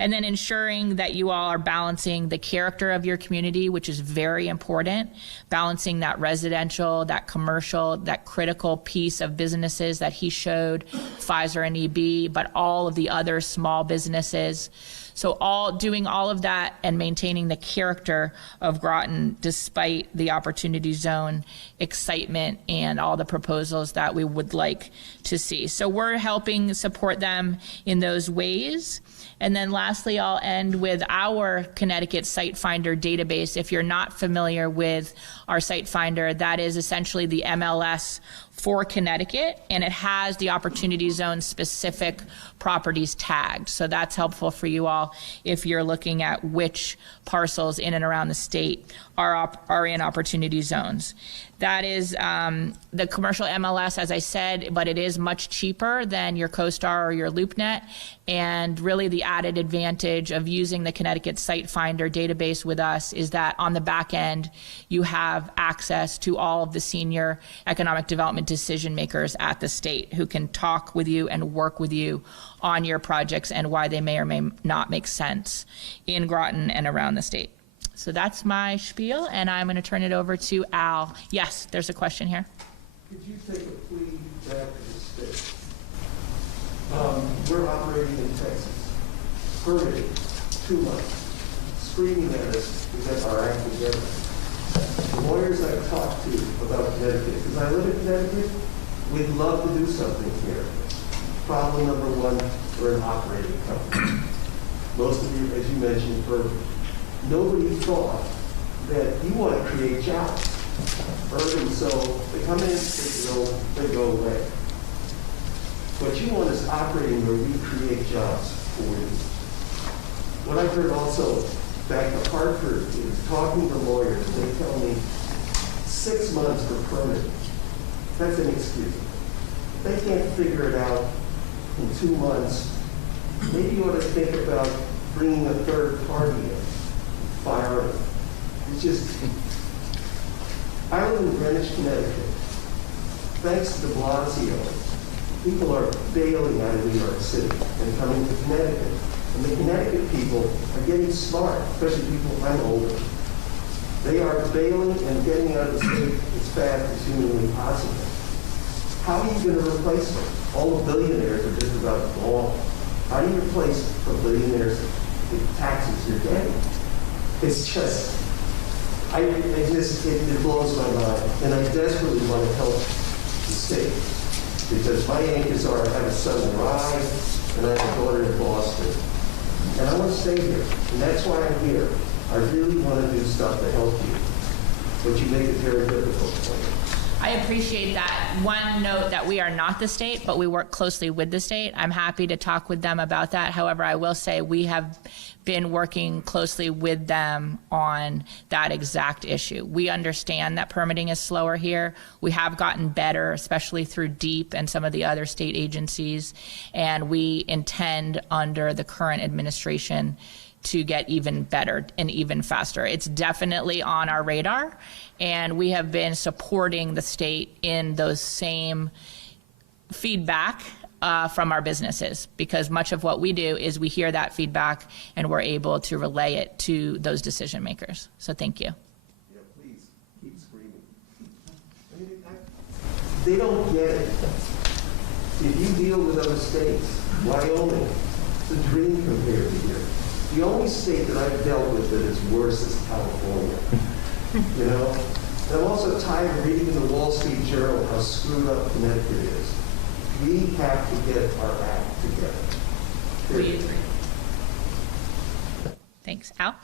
And then ensuring that you all are balancing the character of your community, which is very important, balancing that residential, that commercial, that critical piece of businesses that he showed, Pfizer and EB, but all of the other small businesses. So doing all of that and maintaining the character of Groton despite the opportunity zone excitement and all the proposals that we would like to see. So we're helping support them in those ways. And then lastly, I'll end with our Connecticut Site Finder database. If you're not familiar with our Site Finder, that is essentially the MLS for Connecticut, and it has the opportunity zone specific properties tagged. So that's helpful for you all if you're looking at which parcels in and around the state are in opportunity zones. That is the commercial MLS, as I said, but it is much cheaper than your CoStar or your LoopNet. And really the added advantage of using the Connecticut Site Finder database with us is that on the back end, you have access to all of the senior economic development decision makers at the state who can talk with you and work with you on your projects and why they may or may not make sense in Groton and around the state. So that's my spiel, and I'm going to turn it over to Al. Yes, there's a question here. Could you take a plea back to the state? We're operating in Texas, permitting 2 months, screaming at us to get our act together. The lawyers I've talked to about Connecticut, because I live in Connecticut, we'd love to do something here. Problem number one, we're an operating company. Most of you, as you mentioned, nobody thought that you want to create jobs. Urban, so they come in, they go away. What you want is operating where we create jobs for you. What I've heard also back to Hartford is talking to lawyers, they tell me 6 months for permitting. That's inexcusable. They can't figure it out in 2 months. Maybe you ought to think about bringing a third party in, firing. It's just, I live in Greenwich, Connecticut. Thanks to de Blasio, people are bailing out of New York City and coming to Connecticut. And the Connecticut people are getting smart, especially people I'm older. They are bailing and getting out of the state as fast as humanly possible. How are you going to replace them? All the billionaires are just about gone. How do you replace the billionaires with taxes you're getting? It's just, it blows my mind. And I desperately want to help the state. Because my anchors are, I have a son in Rye, and I have a daughter in Boston. And I want to stay here. And that's why I'm here. I really want to do stuff to help you. But you make it very difficult for me. I appreciate that. One note that we are not the state, but we work closely with the state. I'm happy to talk with them about that. However, I will say we have been working closely with them on that exact issue. We understand that permitting is slower here. We have gotten better, especially through DEEP and some of the other state agencies, and we intend under the current administration to get even better and even faster. It's definitely on our radar, and we have been supporting the state in those same feedback from our businesses, because much of what we do is we hear that feedback and we're able to relay it to those decision makers. So thank you. Yeah, please, keep screaming. They don't get it. If you deal with other states, Wyoming, it's a dream compared to here. The only state that I've dealt with that is worse is California. You know? And I'm also tired of reading in the Wall Street Journal how screwed up Connecticut is. We have to get our act together. We agree. Thanks. Al?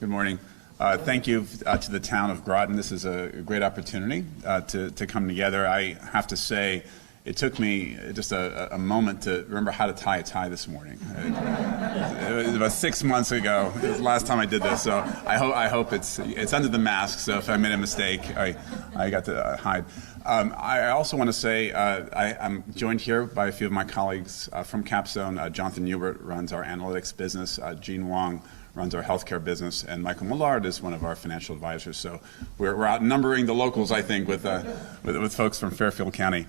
Good morning. Thank you to the town of Groton. This is a great opportunity to come together. I have to say, it took me just a moment to remember how to tie a tie this morning. It was about 6 months ago. It was the last time I did this, so I hope it's under the mask. So if I made a mistake, I got to hide. I also want to say I'm joined here by a few of my colleagues from Capstone. Jonathan Hubert runs our analytics business. Gene Wong runs our healthcare business, and Michael Millard is one of our financial advisors. So we're outnumbering the locals, I think, with folks from Fairfield County.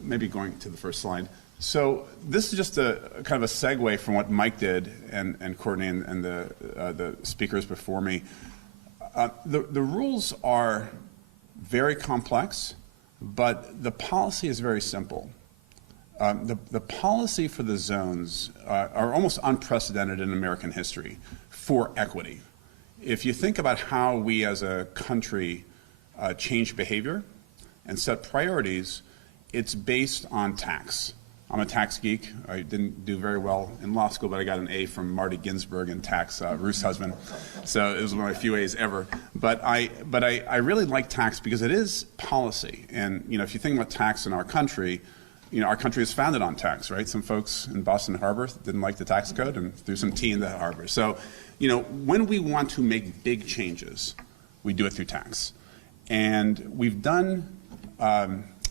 Maybe going to the first slide. So this is just a kind of a segue from what Mike did and Courtney and the speakers before me. The rules are very complex, but the policy is very simple. The policy for the zones are almost unprecedented in American history for equity. If you think about how we as a country change behavior and set priorities, it's based on tax. I'm a tax geek. I didn't do very well in law school, but I got an A from Marty Ginsburg in tax, Ruth's husband. So it was one of my few A's ever. But I really like tax because it is policy. And if you think about tax in our country, our country is founded on tax, right? Some folks in Boston Harbor didn't like the tax code and threw some tea in the harbor. So, when we want to make big changes, we do it through tax. And we've done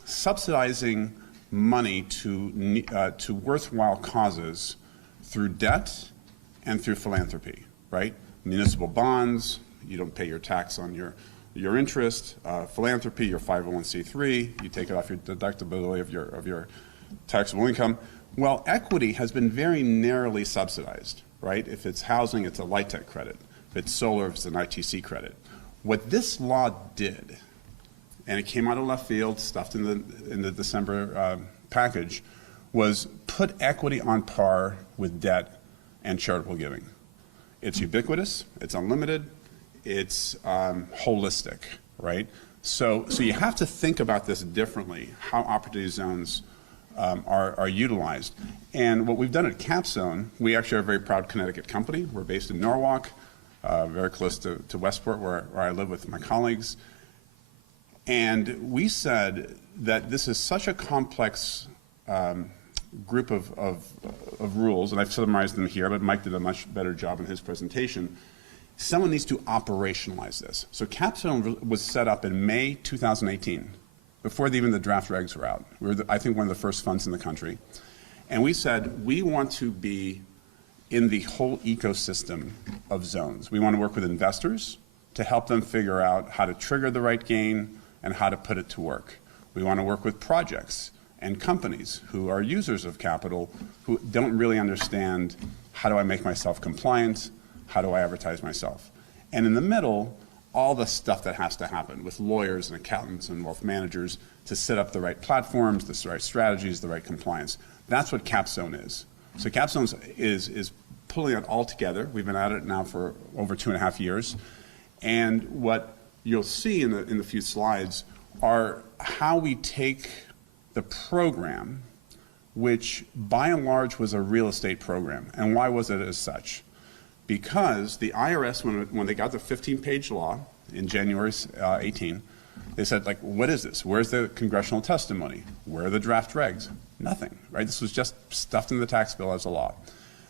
subsidizing money to worthwhile causes through debt and through philanthropy, right? Municipal bonds, you don't pay your tax on your interest. Philanthropy, your 501c3, you take it off your deductibility of your taxable income. Well, equity has been very narrowly subsidized, right? If it's housing, it's a LIHTC credit. If it's solar, it's an ITC credit. What this law did, and it came out of left field, stuffed in the December package, was put equity on par with debt and charitable giving. It's ubiquitous, it's unlimited, it's holistic, right? So you have to think about this differently, how opportunity zones are utilized. And what we've done at Capstone, we actually are a very proud Connecticut company. We're based in Norwalk, very close to Westport, where I live with my colleagues. And we said that this is such a complex group of rules, and I've summarized them here, but Mike did a much better job in his presentation. Someone needs to operationalize this. So Capstone was set up in May 2018, before even the draft regs were out. We were, I think, one of the first funds in the country. And we said, we want to be in the whole ecosystem of zones. We want to work with investors to help them figure out how to trigger the right gain and how to put it to work. We want to work with projects and companies who are users of capital who don't really understand, how do I make myself compliant? How do I advertise myself? And in the middle, all the stuff that has to happen with lawyers and accountants and wealth managers to set up the right platforms, the right strategies, the right compliance. That's what Capstone is. So Capstone is pulling it all together. We've been at it now for over 2.5 years. And what you'll see in the few slides are how we take the program, which by and large was a real estate program. And why was it as such? Because the IRS, when they got the 15-page law in January 18, they said, like, what is this? Where's the congressional testimony? Where are the draft regs? Nothing, right? This was just stuffed in the tax bill as a law.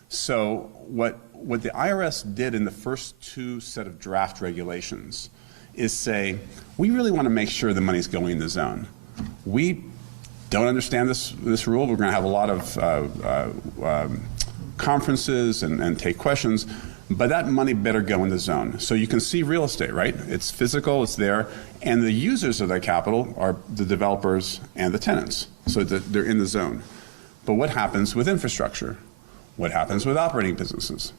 So what the IRS did in the first two set of draft regulations is say, we really want to make sure the money's going in the zone. We don't understand this rule. We're going to have a lot of conferences and take questions, but that money better go in the zone. So you can see real estate, right? It's physical, it's there, and the users of that capital are the developers and the tenants, so that they're in the zone. But what happens with infrastructure? What happens with operating businesses?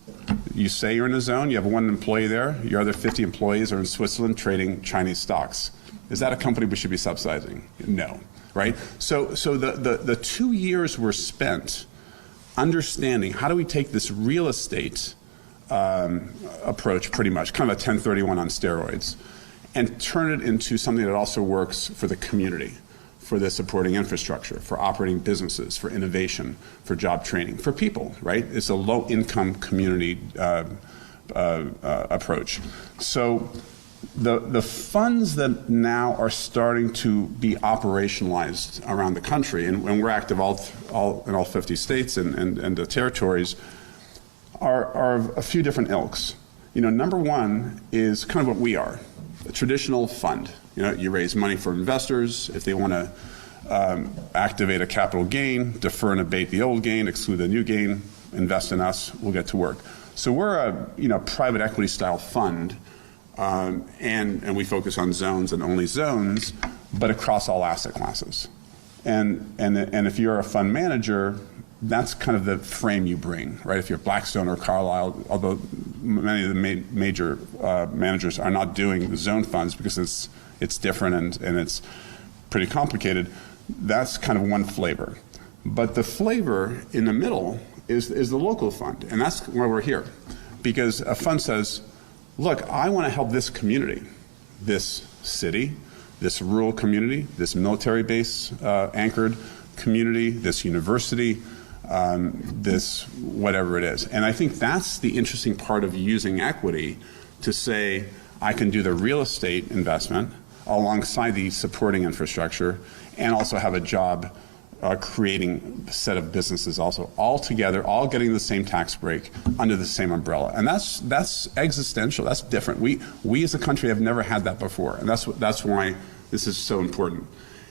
You say you're in a zone, you have one employee there, your other 50 employees are in Switzerland trading Chinese stocks. Is that a company we should be subsidizing? No, right? So the 2 years were spent understanding how do we take this real estate approach, pretty much, kind of a 1031 on steroids, and turn it into something that also works for the community, for the supporting infrastructure, for operating businesses, for innovation, for job training, for people, right? It's a low-income community approach. So the funds that now are starting to be operationalized around the country, and we're active in all 50 states and the territories, are a few different ilks. Number one is kind of what we are, a traditional fund. You raise money for investors if they want to activate a capital gain, defer and abate the old gain, exclude the new gain, invest in us, we'll get to work. So we're a private equity style fund, and we focus on zones and only zones, but across all asset classes. And if you're a fund manager, that's kind of the frame you bring, right? If you're Blackstone or Carlyle, although many of the major managers are not doing zone funds because it's different and it's pretty complicated, that's kind of one flavor. But the flavor in the middle is the local fund, and that's why we're here. Because a fund says, look, I want to help this community, this city, this rural community, this military base anchored community, this university, this whatever it is. And I think that's the interesting part of using equity to say, I can do the real estate investment alongside the supporting infrastructure and also have a job creating a set of businesses also, all together, all getting the same tax break under the same umbrella. And that's existential, that's different. We as a country have never had that before, and that's why this is so important.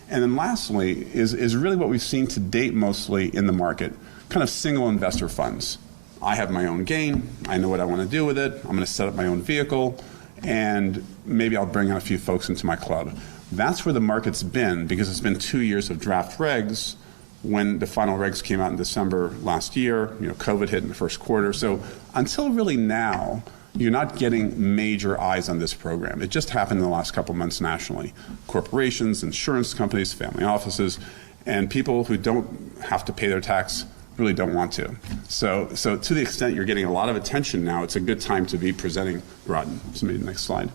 And then lastly is really what we've seen to date mostly in the market, kind of single investor funds. I have my own gain, I know what I want to do with it, I'm going to set up my own vehicle, and maybe I'll bring in a few folks into my club. That's where the market's been, because it's been 2 years of draft regs. When the final regs came out in December last year, COVID hit in the first quarter. So until really now, you're not getting major eyes on this program. It just happened in the last couple months nationally. Corporations, insurance companies, family offices, and people who don't have to pay their tax really don't want to. So to the extent you're getting a lot of attention now, it's a good time to be presenting Groton. So maybe the next slide.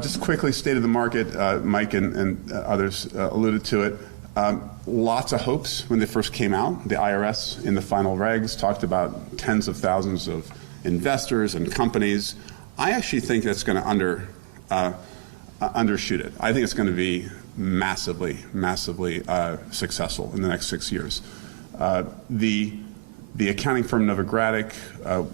Just quickly, state of the market, Mike and others alluded to it. Lots of hopes when they first came out. The IRS in the final regs talked about tens of thousands of investors and companies. I actually think that's going to undershoot it. I think it's going to be massively successful in the next 6 years. The accounting firm Novogradac,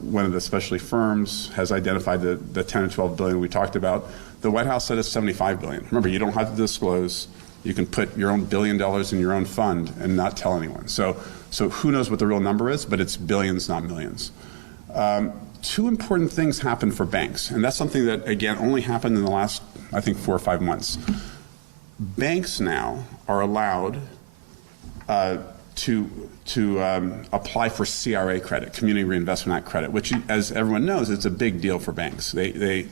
one of the specialty firms, has identified the 10 or 12 billion we talked about. The White House said it's 75 billion. Remember, you don't have to disclose. You can put your own $1 billion in your own fund and not tell anyone. So who knows what the real number is, but it's billions, not millions. Two important things happen for banks, and that's something that, again, only happened in the last, I think, 4 or 5 months. Banks now are allowed to apply for CRA credit, Community Reinvestment Act credit, which, as everyone knows, it's a big deal for banks. They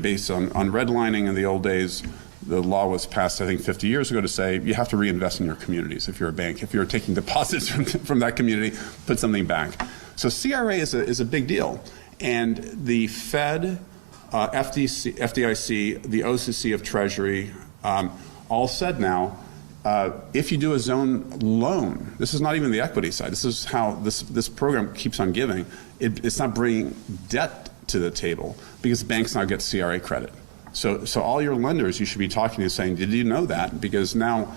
based on redlining in the old days, the law was passed, I think, 50 years ago to say you have to reinvest in your communities if you're a bank. If you're taking deposits from that community, put something back. So CRA is a big deal. And the Fed, FDIC, the OCC of Treasury, all said now, if you do a zone loan, this is not even the equity side. This is how this program keeps on giving. It's not bringing debt to the table because banks now get CRA credit. So all your lenders you should be talking to saying, did you know that? Because now,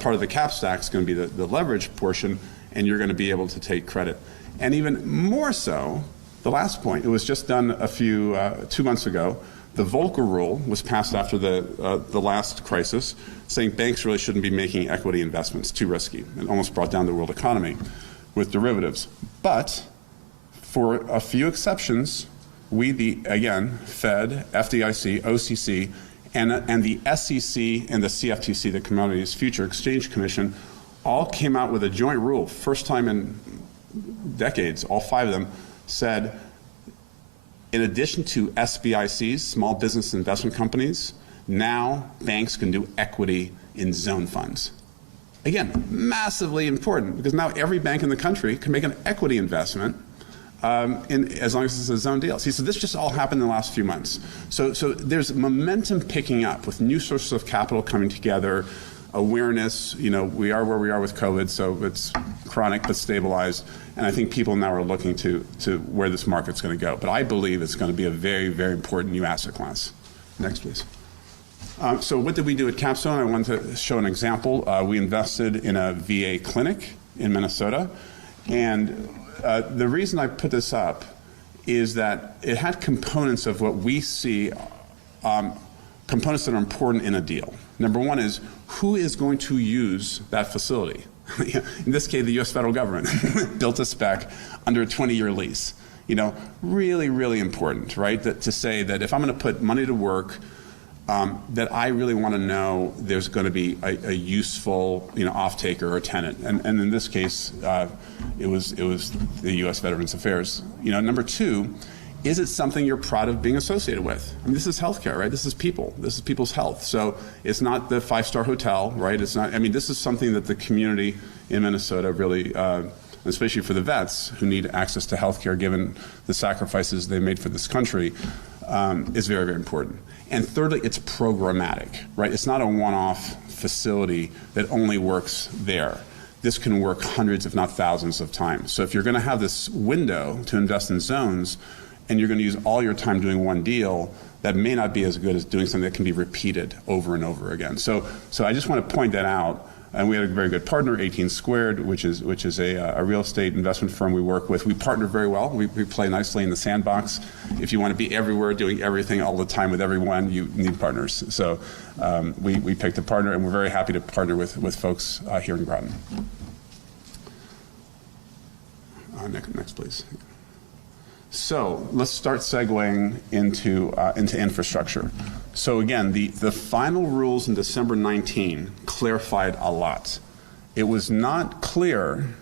part of the cap stack is going to be the leverage portion, and you're going to be able to take credit. And even more so, the last point, it was just done 2 months ago. The Volcker rule was passed after the last crisis, saying banks really shouldn't be making equity investments, too risky. It almost brought down the world economy with derivatives. But for a few exceptions, we, again, Fed, FDIC, OCC, and the SEC and the CFTC, the Commodities Future Exchange Commission, all came out with a joint rule. First time in decades, all 5 of them said, in addition to SBICs, small business investment companies, now banks can do equity in zone funds. Again, massively important, because now every bank in the country can make an equity investment as long as it's a zone deal. See, so this just all happened in the last few months. So there's momentum picking up with new sources of capital coming together, awareness, we are where we are with COVID, so it's chronic but stabilized. And I think people now are looking to where this market's going to go. But I believe it's going to be a very, very important new asset class. Next, please. So what did we do at Capstone? I wanted to show an example. We invested in a VA clinic in Minnesota. And the reason I put this up is that it had components of what we see components that are important in a deal. Number one is, who is going to use that facility? In this case, the U.S. federal government built a spec under a 20-year lease. You know, really, really important, right? To say that if I'm going to put money to work, that I really want to know there's going to be a useful, you know, off-taker or tenant. And in this case, it was the U.S. Veterans Affairs. You know, number two, is it something you're proud of being associated with? I mean, this is healthcare, right? This is people. This is people's health. So it's not the five-star hotel, right? It's not, I mean, this is something that the community in Minnesota really, especially for the vets who need access to healthcare given the sacrifices they made for this country, is very, very important. And thirdly, it's programmatic, right? It's not a one-off facility that only works there. This can work hundreds, if not thousands of times. So if you're going to have this window to invest in zones, and you're going to use all your time doing one deal, that may not be as good as doing something that can be repeated over and over again. So I just want to point that out. And we had a very good partner, 18 Squared, which is a real estate investment firm we work with. We partner very well. We play nicely in the sandbox. If you want to be everywhere, doing everything all the time with everyone, you need partners. So we picked a partner, and we're very happy to partner with folks here in Groton. Next, please. So let's start segueing into infrastructure. So again, the final rules in December 19 clarified a lot. It was not clear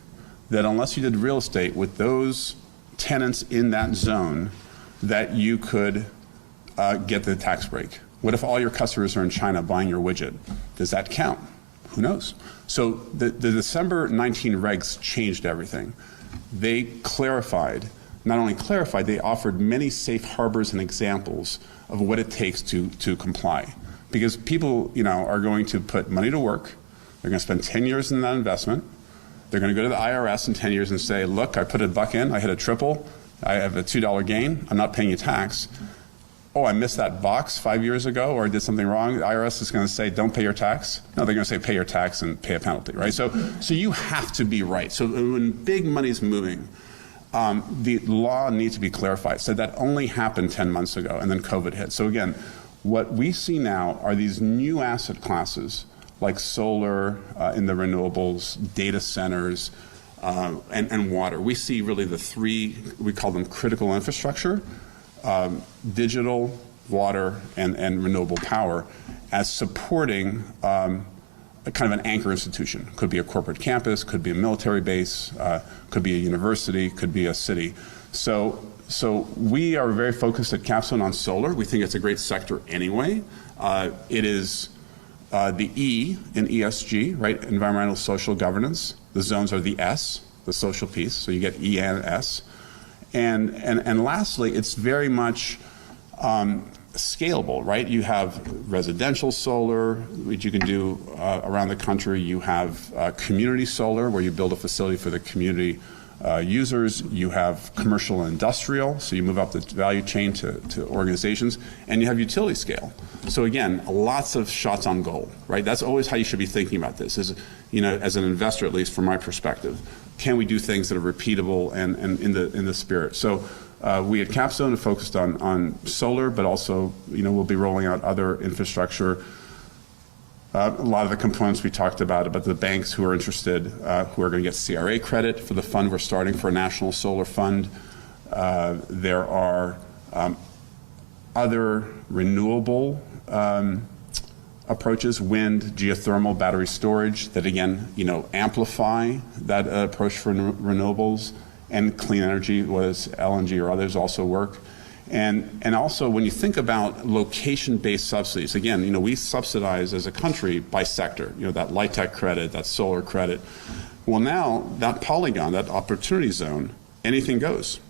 that unless you did real estate with those tenants in that zone, that you could get the tax break. What if all your customers are in China buying your widget? Does that count? Who knows? So the December 19 regs changed everything. They clarified. Not only clarified, they offered many safe harbors and examples of what it takes to comply. Because people, you know, are going to put money to work. They're going to spend 10 years in that investment. They're going to go to the IRS in 10 years and say, look, I put $1 in, I hit a triple, I have a $2 gain, I'm not paying you tax. Oh, I missed that box 5 years ago, or I did something wrong. The IRS is going to say, don't pay your tax. No, they're going to say, pay your tax and pay a penalty, right? So you have to be right. So when big money's moving, the law needs to be clarified. So that only happened 10 months ago, and then COVID hit. So again, what we see now are these new asset classes like solar in the renewables, data centers, and water. We see really the three, we call them critical infrastructure, digital, water, and renewable power as supporting a kind of an anchor institution. Could be a corporate campus, could be a military base, could be a university, could be a city. So we are very focused at Capstone on solar. We think it's a great sector anyway. It is the E in ESG, right? Environmental, social governance. The zones are the S, the social piece. So you get E and S. And lastly, it's very much scalable, right? You have residential solar, which you can do around the country. You have community solar, where you build a facility for the community users. You have commercial and industrial, so you move up the value chain to organizations. And you have utility scale. So again, lots of shots on goal, right? That's always how you should be thinking about this, is, you know, as an investor, at least from my perspective. Can we do things that are repeatable and in the spirit? So we at Capstone have focused on solar, but also, you know, we'll be rolling out other infrastructure. A lot of the components we talked about the banks who are interested, who are going to get CRA credit for the fund we're starting for a national solar fund. There are other renewable approaches, wind, geothermal, battery storage, that again, you know, amplify that approach for renewables, and clean energy, whether it's LNG or others, also work. And also, when you think about location-based subsidies, again, you know, we subsidize as a country by sector, you know, that light tech credit, that solar credit. Well, now, that polygon, that opportunity zone, anything goes.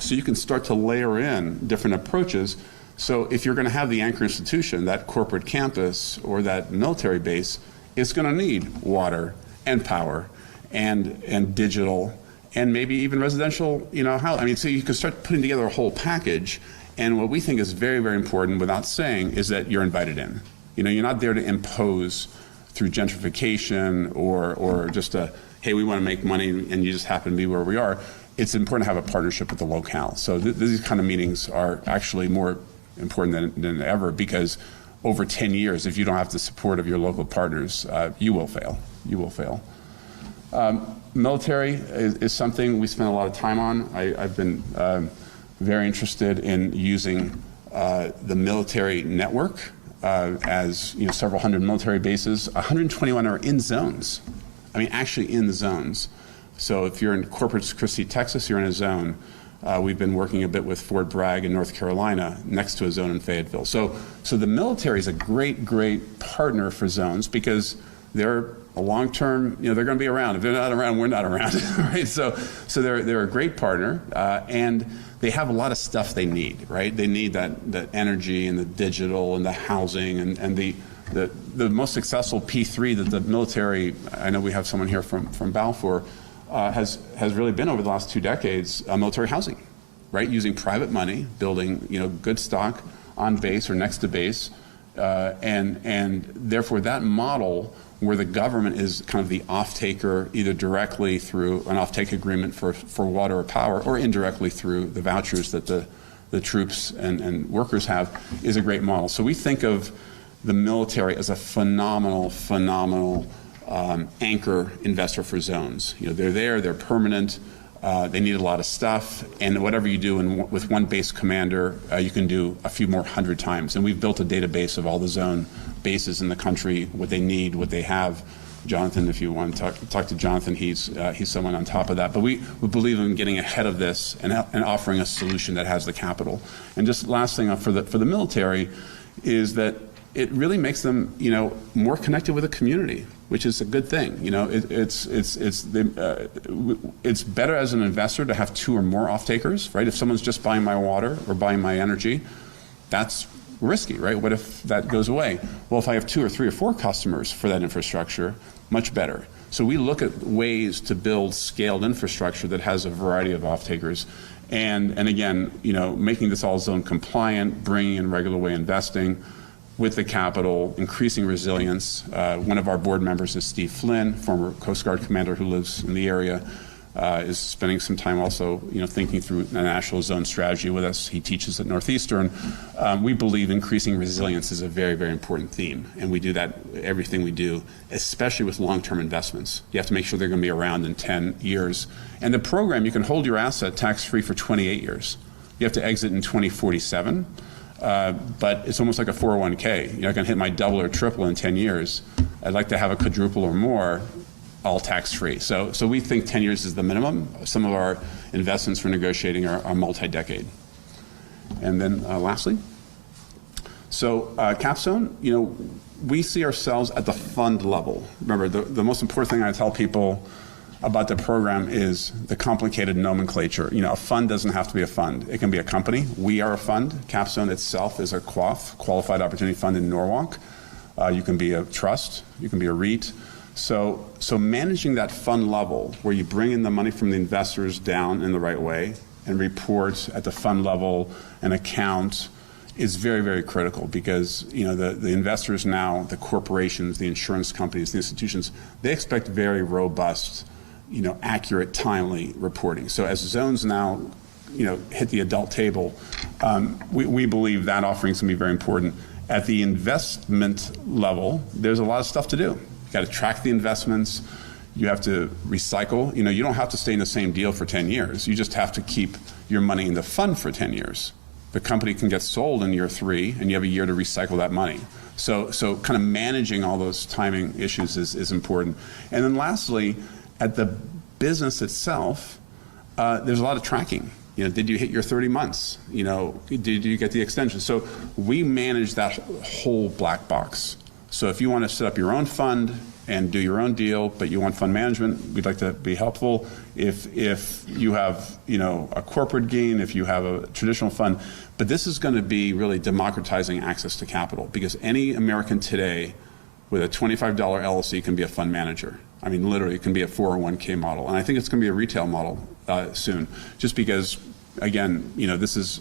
So you can start to layer in different approaches. So if you're going to have the anchor institution, that corporate campus or that military base, it's going to need water and power and digital and maybe even residential, you know, how, I mean, so you can start putting together a whole package. And what we think is very, very important, without saying, is that you're invited in. You know, you're not there to impose through gentrification or just a, hey, we want to make money and you just happen to be where we are. It's important to have a partnership with the locale. So these kind of meetings are actually more important than ever, because over 10 years, if you don't have the support of your local partners, you will fail. You will fail. Military is something we spend a lot of time on. I've been very interested in using the military network as several hundred military bases. 121 are in zones. I mean, actually in the zones. So if you're in Corpus Christi, Texas, you're in a zone. We've been working a bit with Fort Bragg in North Carolina, next to a zone in Fayetteville. So the military is a great, great partner for zones, because they're a long-term, they're going to be around. If they're not around, we're not around, right? So they're a great partner, and they have a lot of stuff they need, right? They need that energy and the digital and the housing and the most successful P3 that the military, I know we have someone here from Balfour, has really been over the last 2 decades, military housing, right? Using private money, building good stock on base or next to base, and therefore that model where the government is kind of the off-taker, either directly through an off-take agreement for water or power, or indirectly through the vouchers that the troops and workers have, is a great model. So we think of the military as a phenomenal anchor investor for zones. They're there, they're permanent, they need a lot of stuff, and whatever you do with one base commander, you can do a few more 100 times. And we've built a database of all the zone bases in the country, what they need, what they have. Jonathan, if you want to talk to Jonathan, he's someone on top of that. But we believe in getting ahead of this and offering a solution that has the capital. And just last thing for the military is that it really makes them more connected with the community, which is a good thing. It's better as an investor to have 2 or more off-takers, right? If someone's just buying my water or buying my energy, that's risky, right? What if that goes away? Well, if I have 2 or 3 or 4 customers for that infrastructure, much better. So we look at ways to build scaled infrastructure that has a variety of off-takers. And again, making this all zone compliant, bringing in regular way investing with the capital, increasing resilience. One of our board members is Steve Flynn, former Coast Guard commander who lives in the area, is spending some time also, thinking through a national zone strategy with us. He teaches at Northeastern. We believe increasing resilience is a very, very important theme, and we do that everything we do, especially with long-term investments. You have to make sure they're going to be around in 10 years. And the program, you can hold your asset tax-free for 28 years. You have to exit in 2047. But it's almost like a 401k. I can hit my double or triple in 10 years. I'd like to have a quadruple or more, all tax-free. So we think 10 years is the minimum. Some of our investments we're negotiating are multi-decade. And then lastly, so Capstone, we see ourselves at the fund level. Remember, the most important thing I tell people about the program is the complicated nomenclature. A fund doesn't have to be a fund. It can be a company. We are a fund. Capstone itself is a QOF, Qualified Opportunity Fund in Norwalk. You can be a trust. You can be a REIT. So managing that fund level, where you bring in the money from the investors down in the right way and report at the fund level and account, is very, very critical, because the investors now, the corporations, the insurance companies, the institutions, they expect very robust, accurate, timely reporting. So as zones now, hit the adult table, we believe that offering is going to be very important. At the investment level, there's a lot of stuff to do. You got to track the investments. You have to recycle. You don't have to stay in the same deal for 10 years. You just have to keep your money in the fund for 10 years. The company can get sold in year 3, and you have a year to recycle that money. So kind of managing all those timing issues is important. And then lastly, at the business itself, there's a lot of tracking. Did you hit your 30 months? Did you get the extension? So we manage that whole black box. So if you want to set up your own fund and do your own deal, but you want fund management, we'd like to be helpful. If you have a corporate gain, if you have a traditional fund, but this is going to be really democratizing access to capital, because any American today with a $25 LLC can be a fund manager. I mean, literally, it can be a 401k model, and I think it's going to be a retail model soon. Just because, again, this is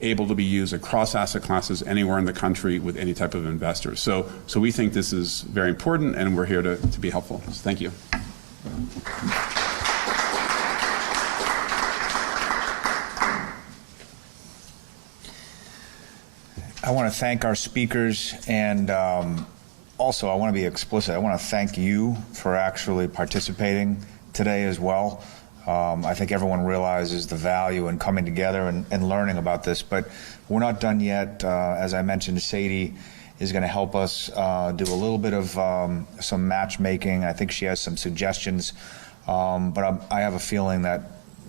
able to be used across asset classes anywhere in the country with any type of investor. So we think this is very important, and we're here to be helpful. So thank you. I want to thank our speakers, and also I want to be explicit. I want to thank you for actually participating today as well. I think everyone realizes the value in coming together and learning about this, but we're not done yet. As I mentioned, Sadie is going to help us do a little bit of some matchmaking. I think she has some suggestions, but I have a feeling that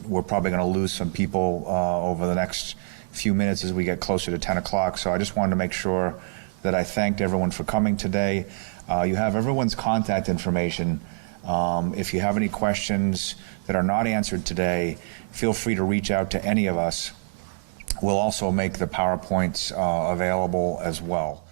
we're probably going to lose some people over the next few minutes as we get closer to 10 o'clock. So I just wanted to make sure that I thanked everyone for coming today. You have everyone's contact information. If you have any questions that are not answered today, feel free to reach out to any of us. We'll also make the PowerPoints available as well.